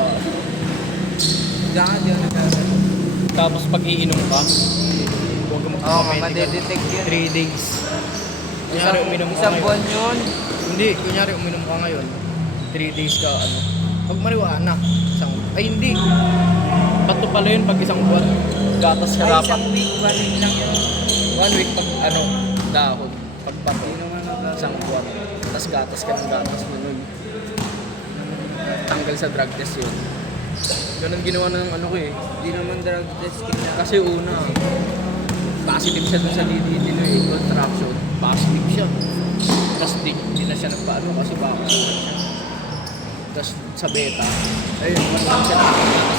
Diyan, di ako nagkakaroon. Tapos pag iinom ka, huwag mo Oo, madedetect yun. 3 days. Kunyari uminom ka Isang ngayon. buwan yun. Hindi, kunyari uminom ka ngayon. 3 days ka, ano. Pag marijuana, ay hindi. Pato pala yun pag isang buwan. Gatas ka Ay, dapat. isang week, 1 week lang yun. 1 week pag ano, dahon. Pag pato, isang buwan. Tapos gatas ka ng gatas mo nun. Tanggal sa drug test yun. Ganun ginawa ng ano ko eh. Hindi naman drug testing na. Kasi una, positive siya dun sa DDD eh, contraction. Positive siya. Tapos di na siya nagpaano kasi baka siya. Tapos sa beta, ayun, wala siya nakakatakas.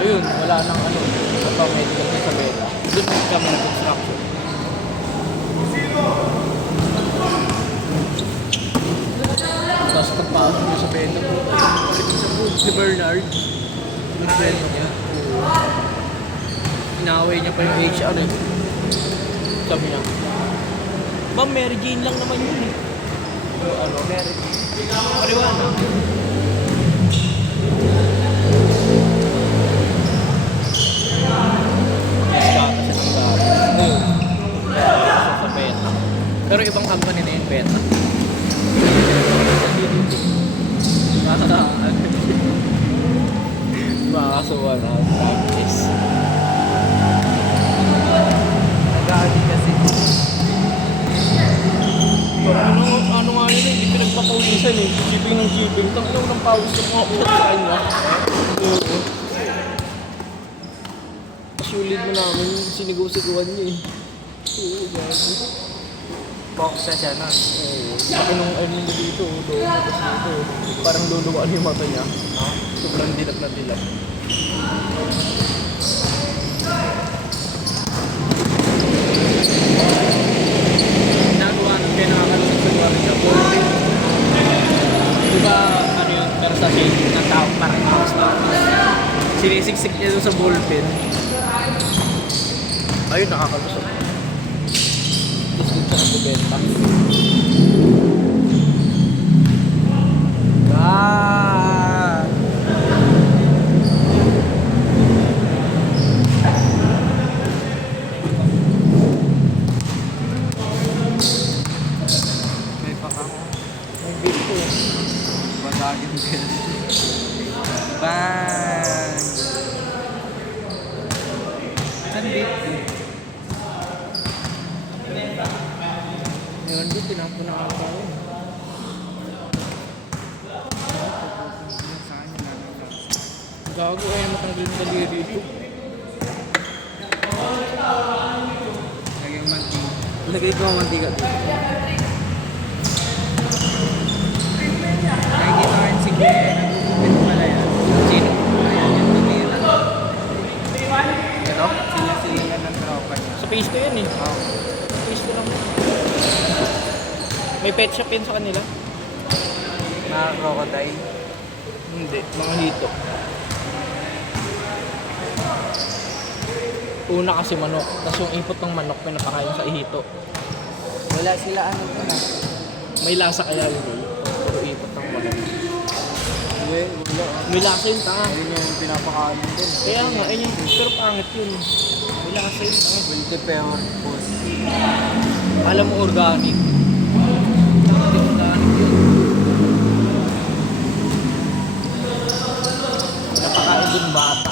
Ayun, wala nang ano, medical siya sa beta. Doon kami ng construction. Tapos pagpasok niya sa beta po, si Bernard, nag-friend niya. Inaway niya pa yung HR eh. Sabi niya, Ma'am, Mary Jane lang naman yun eh. Ano, Mary Jane. Marijuana. Yes, kaka siya ng gari. Oo. Sa beta. Pero ibang company na yung beta. Makakasuwa na practice. Nag-aalit kasi. Ano nga yun eh, hindi pinagpapawisan eh. Shipping ng shipping. Tapos ng pawis ng mga ulat sa kanya. Oo. Kasulid mo namin yung sinigaw-sigawan niya eh. Oo, gabi. Box na siya nun. Laki nung ano niya dito, doon tapos dito. Parang luluwaan yung mata niya. Sobrang dilap na dilap. Nagawa ng kaya nakakalusot sa lugar niya. Diba, ano yun, pero sa shade ng tao, parang nakastapos. Sinisiksik niya doon sa ballpen. Ayun, nakakalusot. Tapos dun sa nagbibenta. Ah! May pakako. May beat ko. Badagin din. Bang! Saan dito? Ngayon doon, tinapon na ako. Gago, ayaw matanggal yung daliri dito. Lagay yung mantika. Lagay ko ang mantika dito. Nakikita ko rin si Kuya. Nagugupit pala yan. Sino? Ayan, yung tumira. Ito? Sila ng tropa niya. Sa face ko yun eh. Oh. Sa face ko lang. May pet shop yun sa kanila? Mga crocodile. Hindi, mga hito. Una kasi manok, tapos yung ipot ng manok pinapakain sa ihito. Wala sila ano pa na. May lasa kaya yun eh. Puro ipot ng manok. Hindi, wala. May lasa yun tanga. Ayun yung pinapakain din. Kaya nga, ayun yung pero pangit yun. May lasa yun tanga. Multi-purpose. Alam mo organic. Hindi organic yun. Napakain din bata.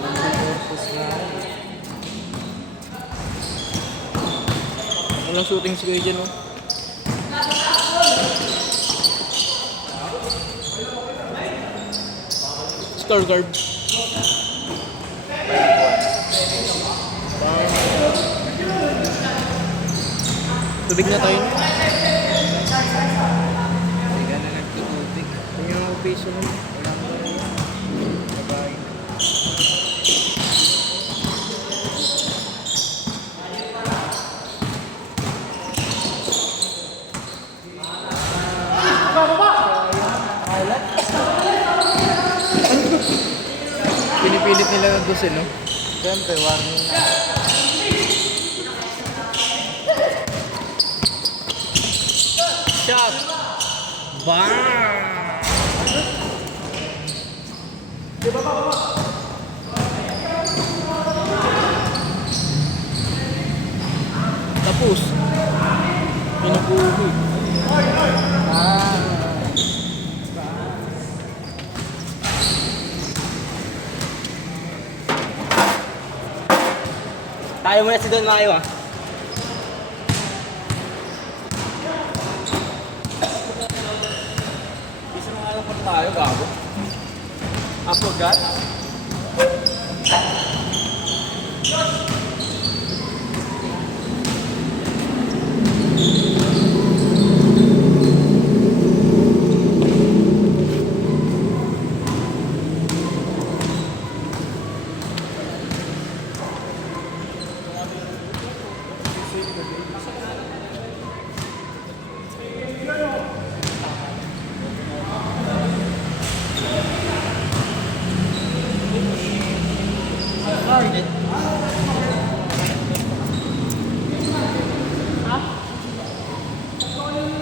Multi-purpose na. Walang shooting si Kuya dyan oh. Score guard. Tubig na tayo. Hindi ka na nagtutubig. Kanya ako piso mo. Walang babae. nila na doon no? Siyempre, warning na. Shot! Bang! Tapos. Pinapuhi. Tayo muna si Don Mayo ah. Isa na alam pa tayo, gago. Apogat?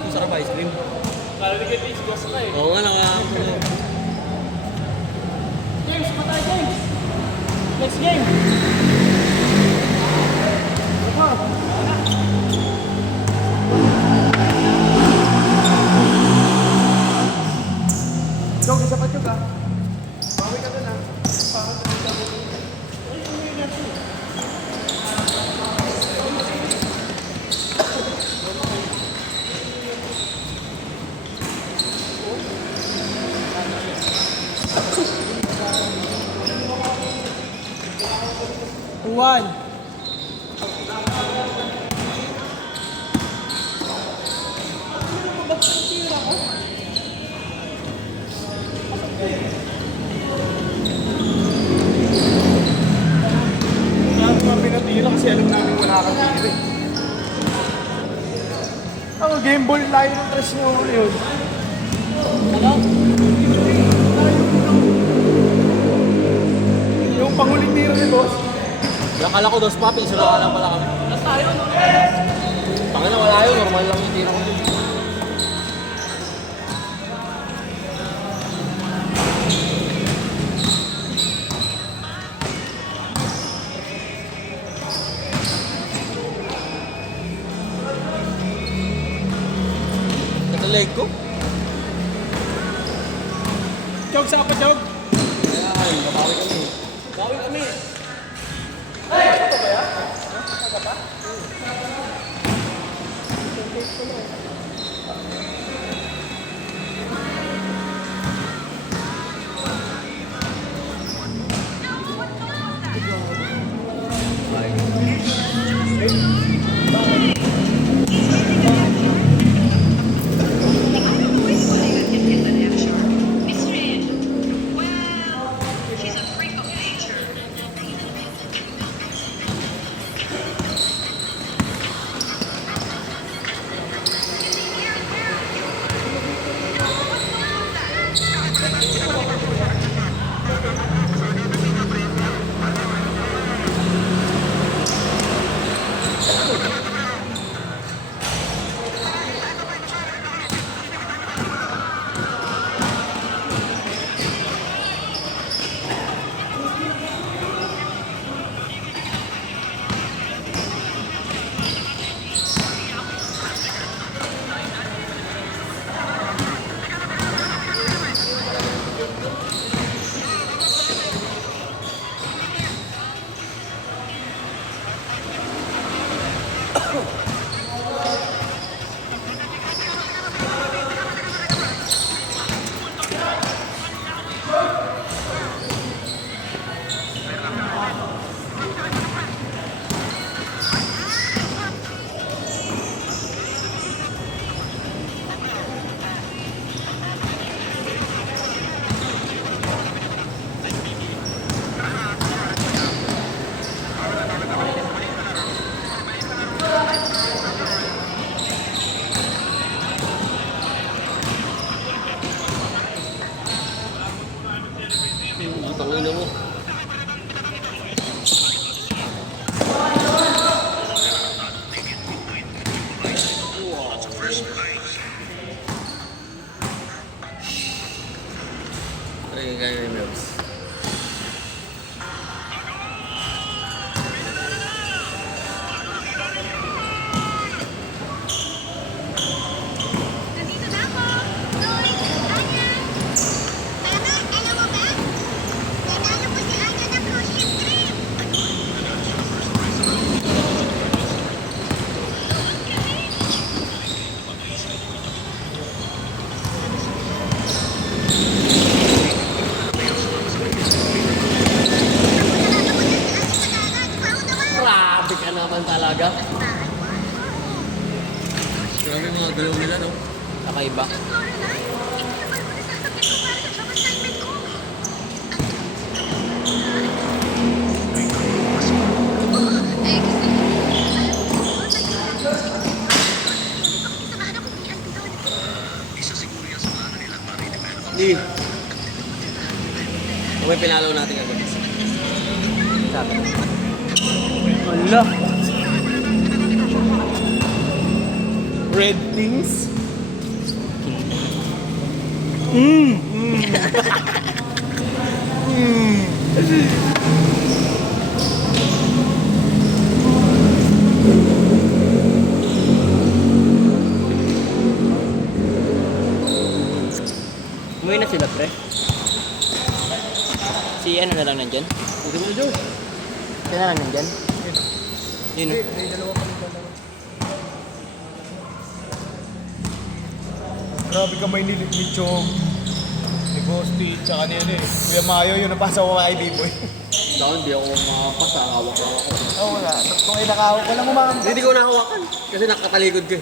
Sarap ice cream. Lalagyan din gas ka eh. Oo nga, nakakakulo. James, patay James! Next game! Jog, isa pa jog ah. Bawi ka dun ah. One. Kaya mga pinatira kasi alam namin wala kang tira eh. Ang game ball layo ng tres niya ulo yun. Ano? Yung panguling tira ni boss. Nakala ko dos papi, isa lang pala kami. Nasa tayo, no? Tangina, wala yun. Normal lang yung tira ko. Leg ko? Jog, sa ako, jog. Ayan, babawi kami. Bawi kami. Grabe ka naman talaga. Grabe mga galaw nila, no? Kakaiba. Di. Kung may pinalaw natin agad. Sabi. Wala. Red things. Umuwi na sila, pre. Si ano na lang nandyan? Hindi mo Joe. Siya na lang nandyan? Yun. Grabe ka may nilit Chong. Ni Bosti, tsaka ni ano eh. Kuya Mayo, yun napasa ko kay B-Boy. Daw, hindi ako makapasa. Hawak-hawak ko. Oo wala. Kung ay nakahawak ko lang umam. Hindi ko nahawakan. Kasi nakatalikod ka.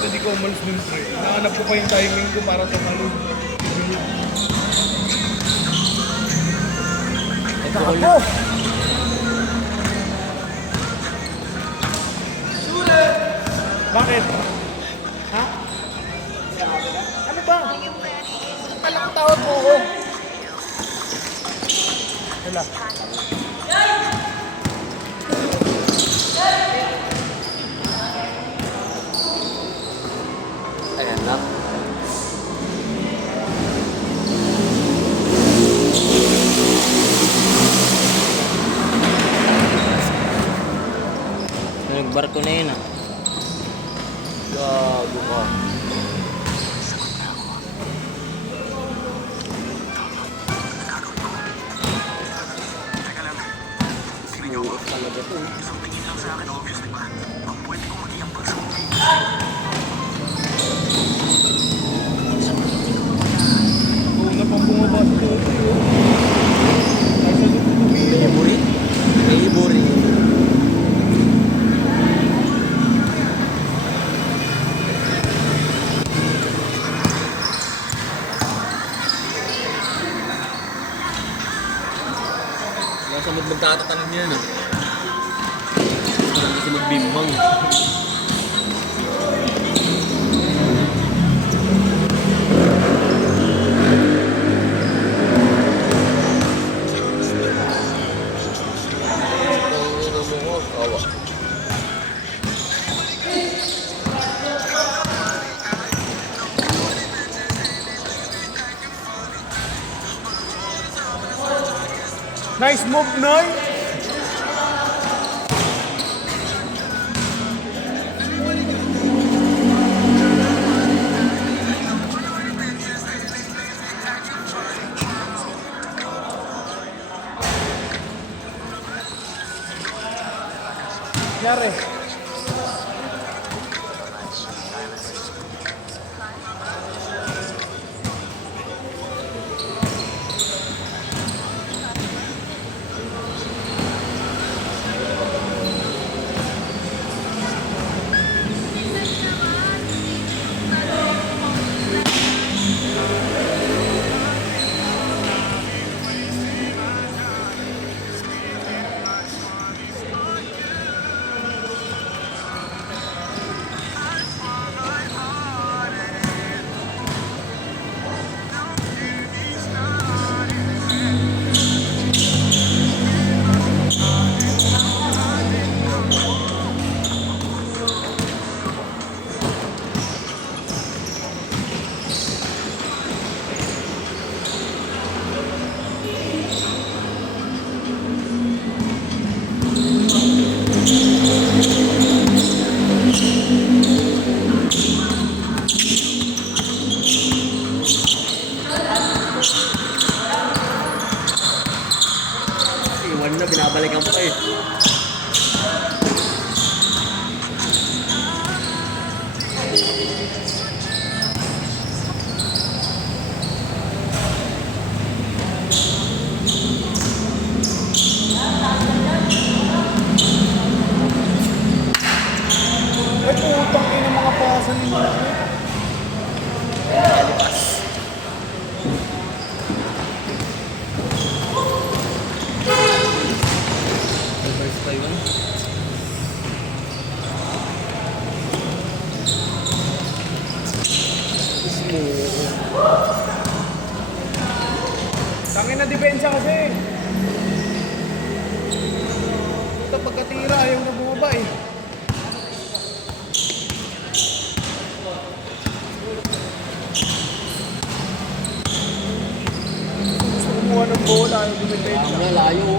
Hindi ko umalis dun pre. Nahanap ko pa yung timing ko para tumalog. Ako! Bakit? Ha? Ano ba? Alam tawag mo ko. Wala. Ayan na. Nagbarko na yun ah. Gago ka. Sinuot talaga to. Oo na pang bumaba sa toto yun. Ay sa luto May iburi. May iburi. Nasa magtatatanong yan ah. Kasi magbimbang. Nice move, Noy! Yare. Iwan na, binabalikan pa eh. Tangin na depensa kasi. Ito pagkatira, ayaw na bumaba eh. Gusto kumuha ng bola, ayaw depensa. Ang na, layo.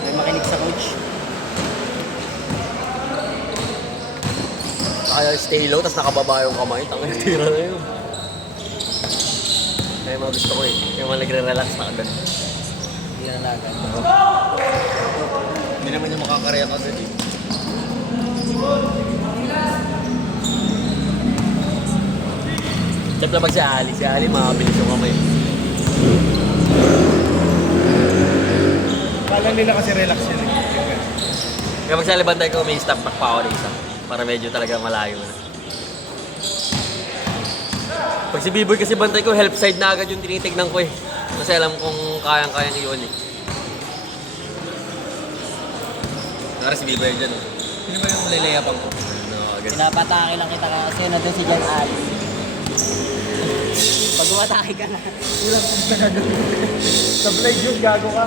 May makinig sa coach. Kaya stay low, tapos nakababa yung kamay. Tangin na tira na yun. Kaya yung mga gusto ko eh. Yung mga nagre-relax na agad. Hindi na lagan. Hindi naman yung makakareact agad eh. Except na pag si Ali makabilis yung kamay. Kala nila kasi relax yan eh. Kaya pag si Ali bantay ko, may stop back pa ako na isa. Para medyo talaga malayo na. Pag si B-Boy kasi bantay ko, help side na agad yung tinitignan ko eh. Kasi alam kong kayang-kayang iyon eh. Nara si B-Boy dyan. Sino ba yung lilayapang ko? No, agad. Pinapatake lang kita kasi nandun si Jan Ali. Pag umatake ka na. Sa blade yun, gago ka.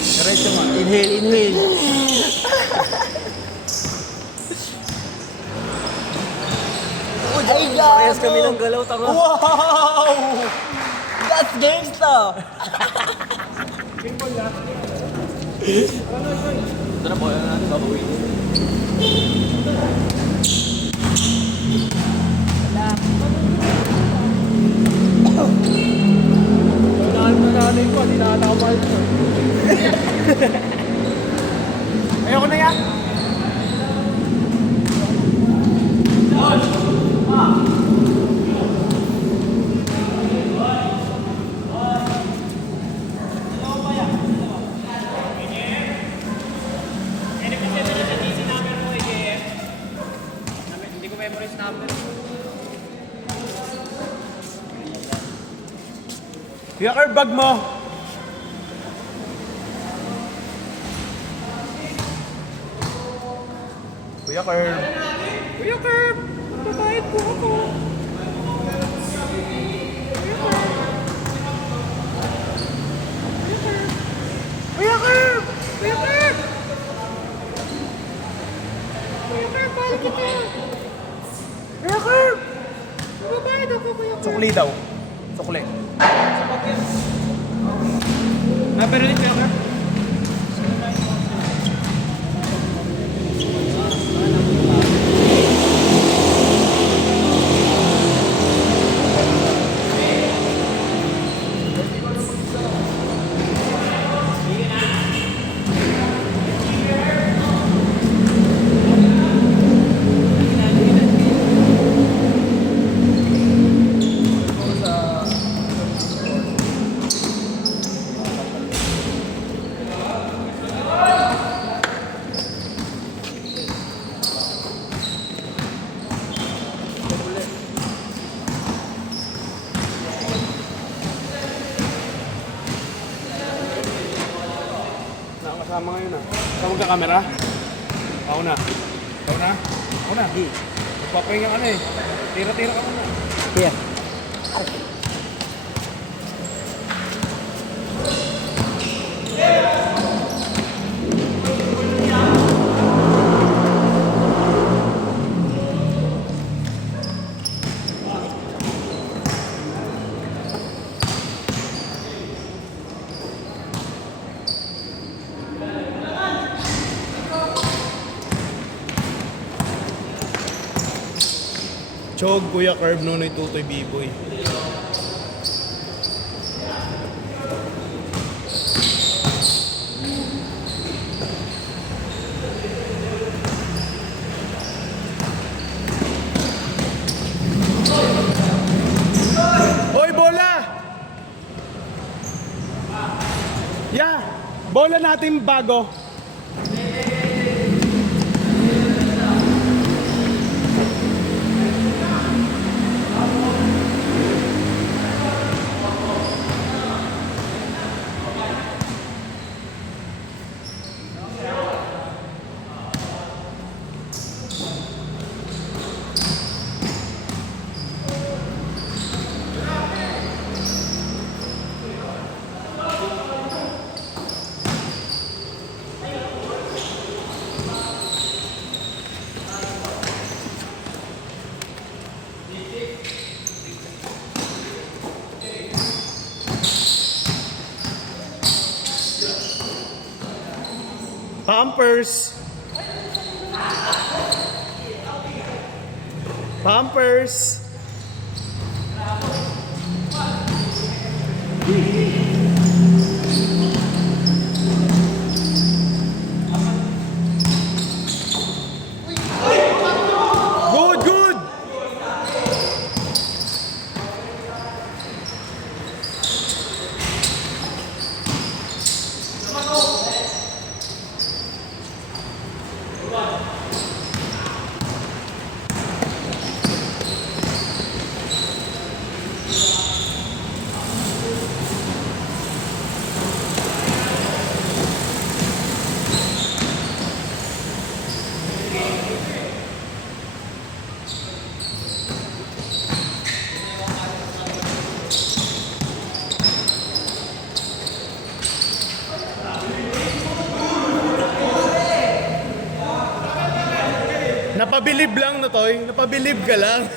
Diretso mo. Inhale. Ay, Parehas kami ng galaw, tanga. Wow! That's gangsta! Ito na po, ano natin babawiin. Nanay ko, hindi nakatama ito. Ayoko na yan. Hindi ko memorize number. Kuya Kerb, bag mo. Kuya Kerb. Kuya Kerb, babayad po ako. Kuya Kerb! Kuya Kerb! Kuya Kerb, balik kita. Kuya Kerb! Babayad ako, Kuya Kerb. Sukli daw. Sukli. Pero ulit, Kuya Kerb. Nakakasama ngayon ah. Saan magka-camera? Ako na. Ikaw na? Ako na. Magpapahinga ka na eh. Tira-tira ka muna. Here. Chog, Kuya Kerb, Nonoy Tutoy, B-Boy. Hoy, bola! Yeah! Bola natin bago. Pampers. Pampers. Good, good. Napabilib lang na toy. Napabilib ka lang.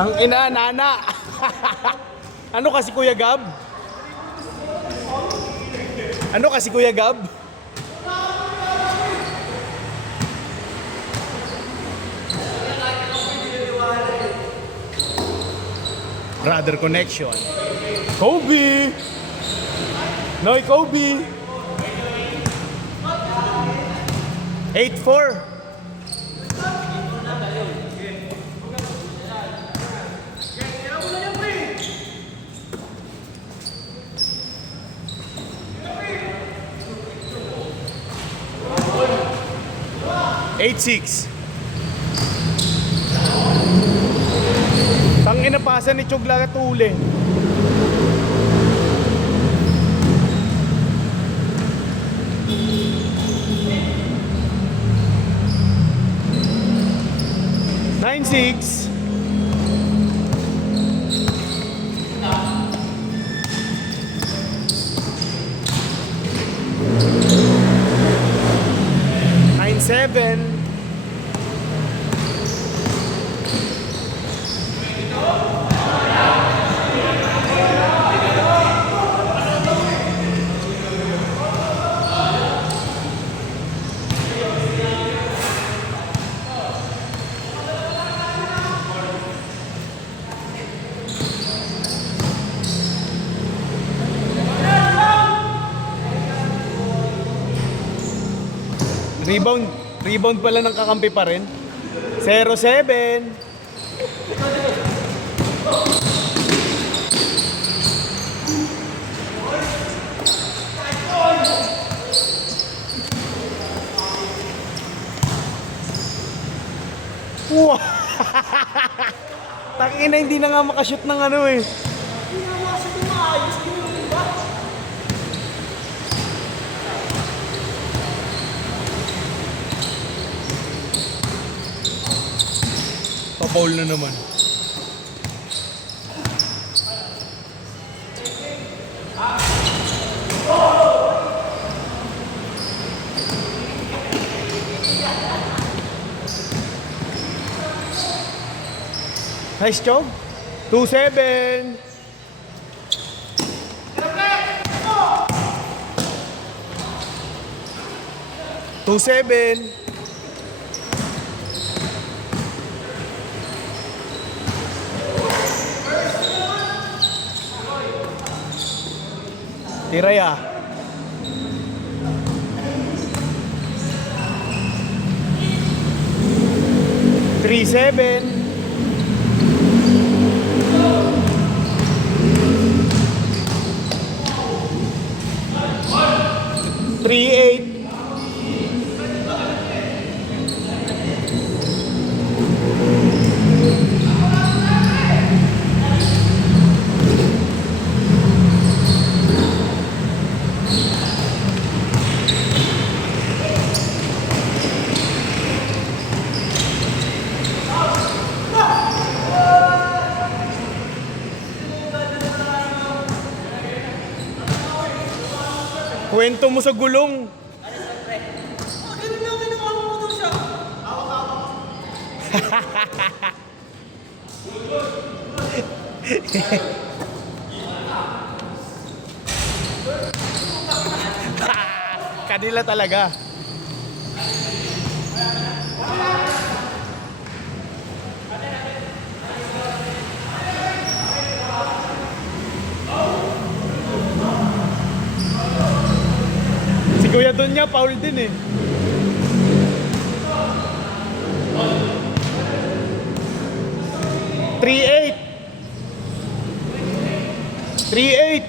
Ang ina, nana. Ano kasi Kuya Gab? Ano kasi Kuya Gab? Brother connection. Kobe! Noy, Kobe! 8-4. Eight six. Tangina pasa ni Chugla at uli. Nine six. Nine seven. Rebound pala ng kakampi pa rin. 0-7. Wow! Tangina, hindi na nga makashoot ng ano eh. Pa-foul na naman. Nice job. 2-7. Tira ya. Three seven. 3-8. Kwento mo sa gulong. Kanila talaga. Si Kuya Don niya, foul din eh. Three eight. 3-8.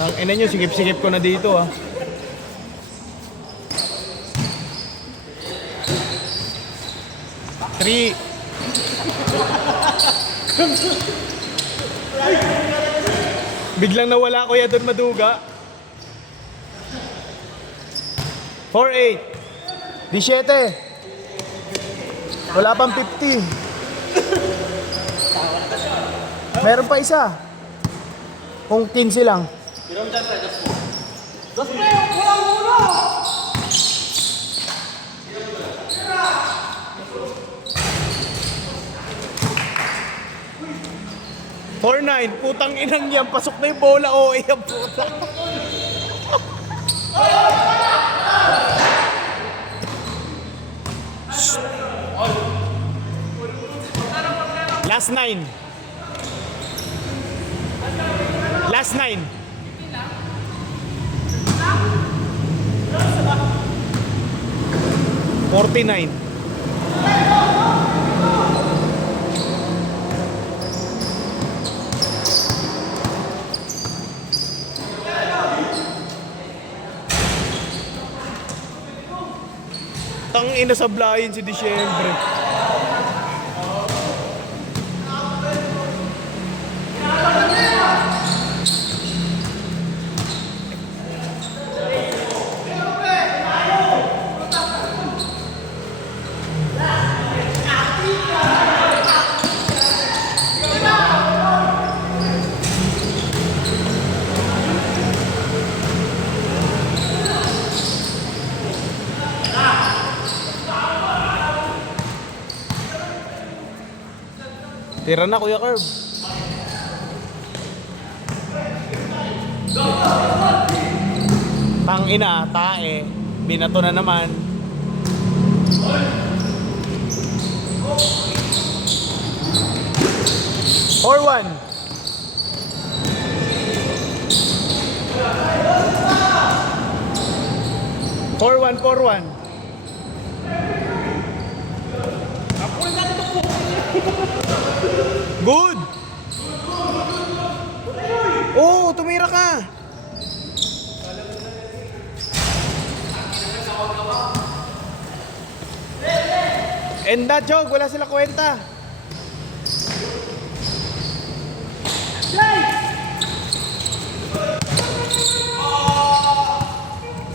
Ang ina nyo, sigip-sigip ko na dito ah. Three. Biglang nawala Kuya Don Maduga. 4-8. 17. Wala pang 50. Meron pa isa. Kung 15 lang. Nine. Putang inang yan. Pasok na yung bola. O, yan puta. Last 9. Last 9. $49. Tang ina sa blayin si Disyembre. Tira na Kuya Curb. Tang ina, tae. Binato na naman. Or 1. For one. Good! Oh, tumira ka! And that joke, wala sila kwenta.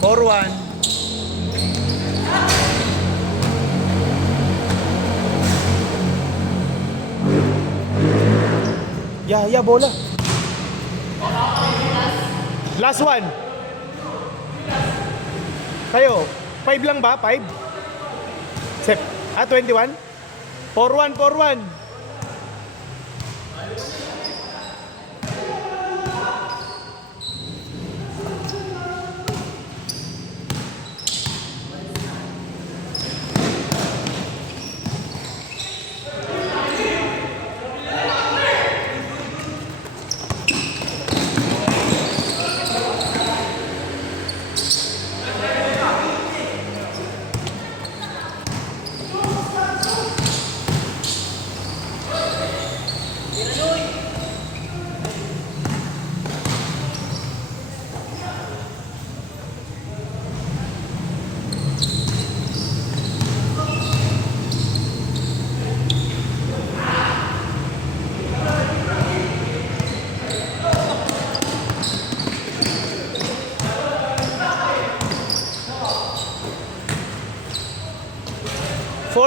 For 1. Ya, bola. Last 1. Kayo, 5 lang ba? 5? 21? 4-1.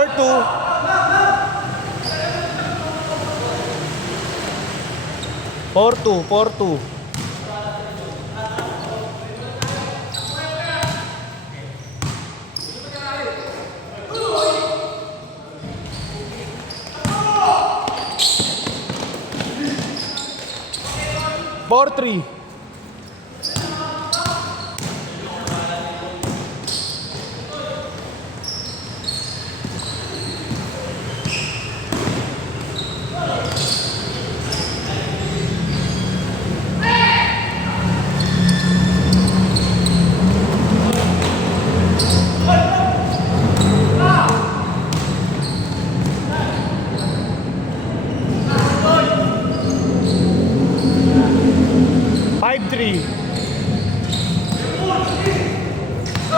4-2. 4-2, 4-2. Four three. Five three.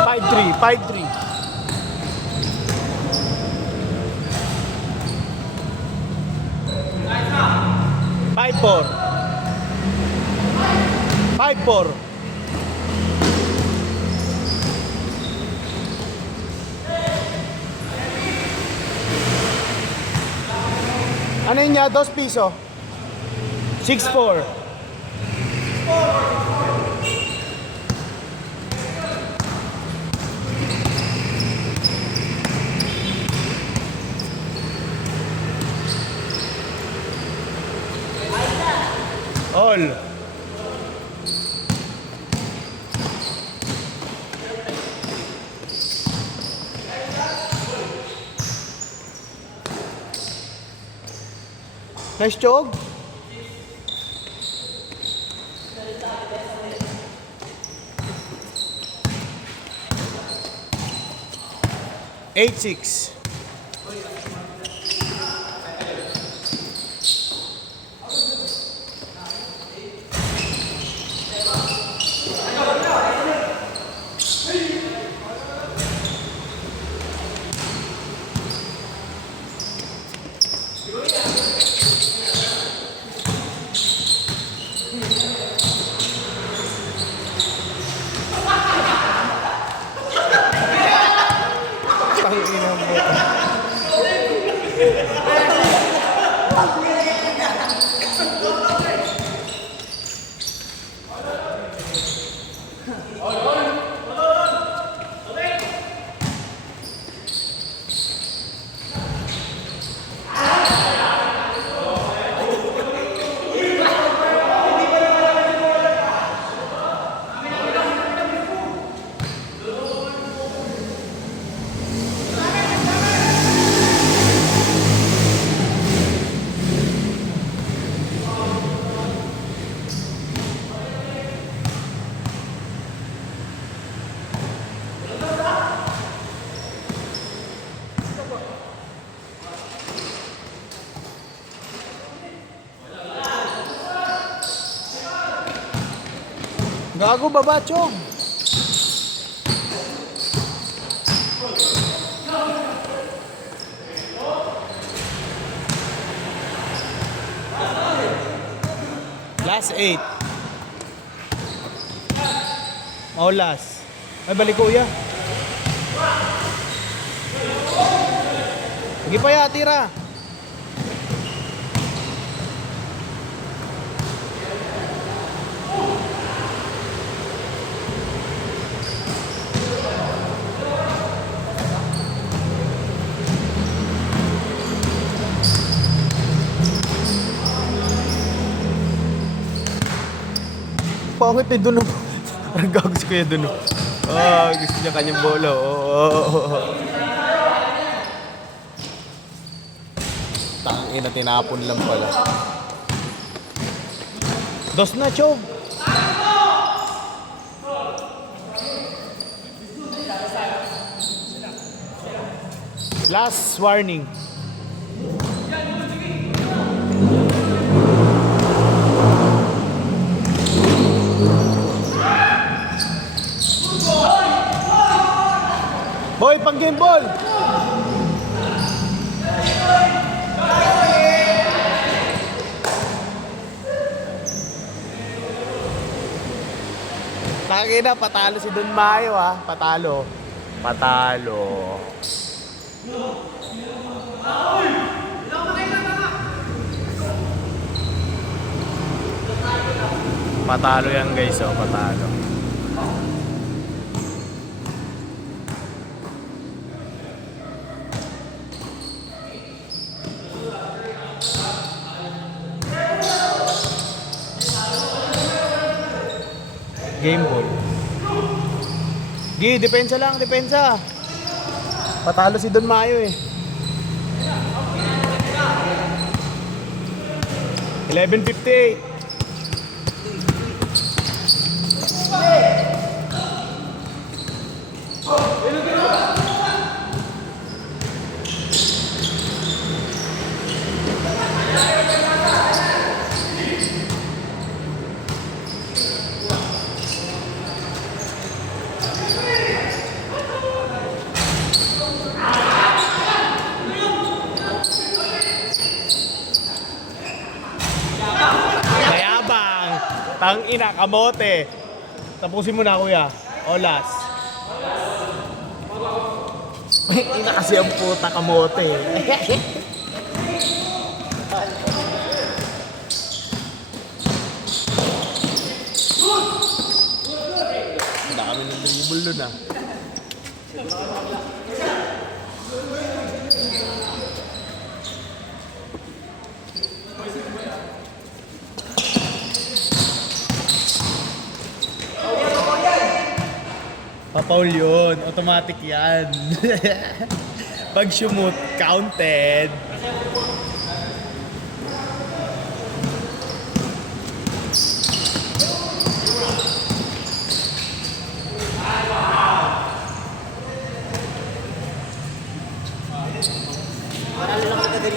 5-3, 5-3. Five four. 5-4. Ano yun niya? 2 piso. 6-4. All. Nice jog. Eight six. Tangina mo. Gago baba, Chong. Last 8. Oh, last. Ay, balik kuya. Sige pa ya, tira. Pangit eh, Duno. Parang gago si Kuya Duno. Oh, gusto niya kanyang bola. Tangina, tinapon lang pala. Dos na, Chog. Last warning. Boy, pang game ball. Takina, patalo si Don Mayo ah. Patalo. Patalo yan guys, oh, patalo. Game ball. Gi, depensa lang, depensa. Patalo si Don Mayo eh. 11:58. Mayabang. Tang ina, kamote. Tapusin mo na kuya. Olas. Ina kasi ang puta kamote. Hindi kami ng dribble nun ah. Papaul yun. Automatic yan. Pag sumut, counted.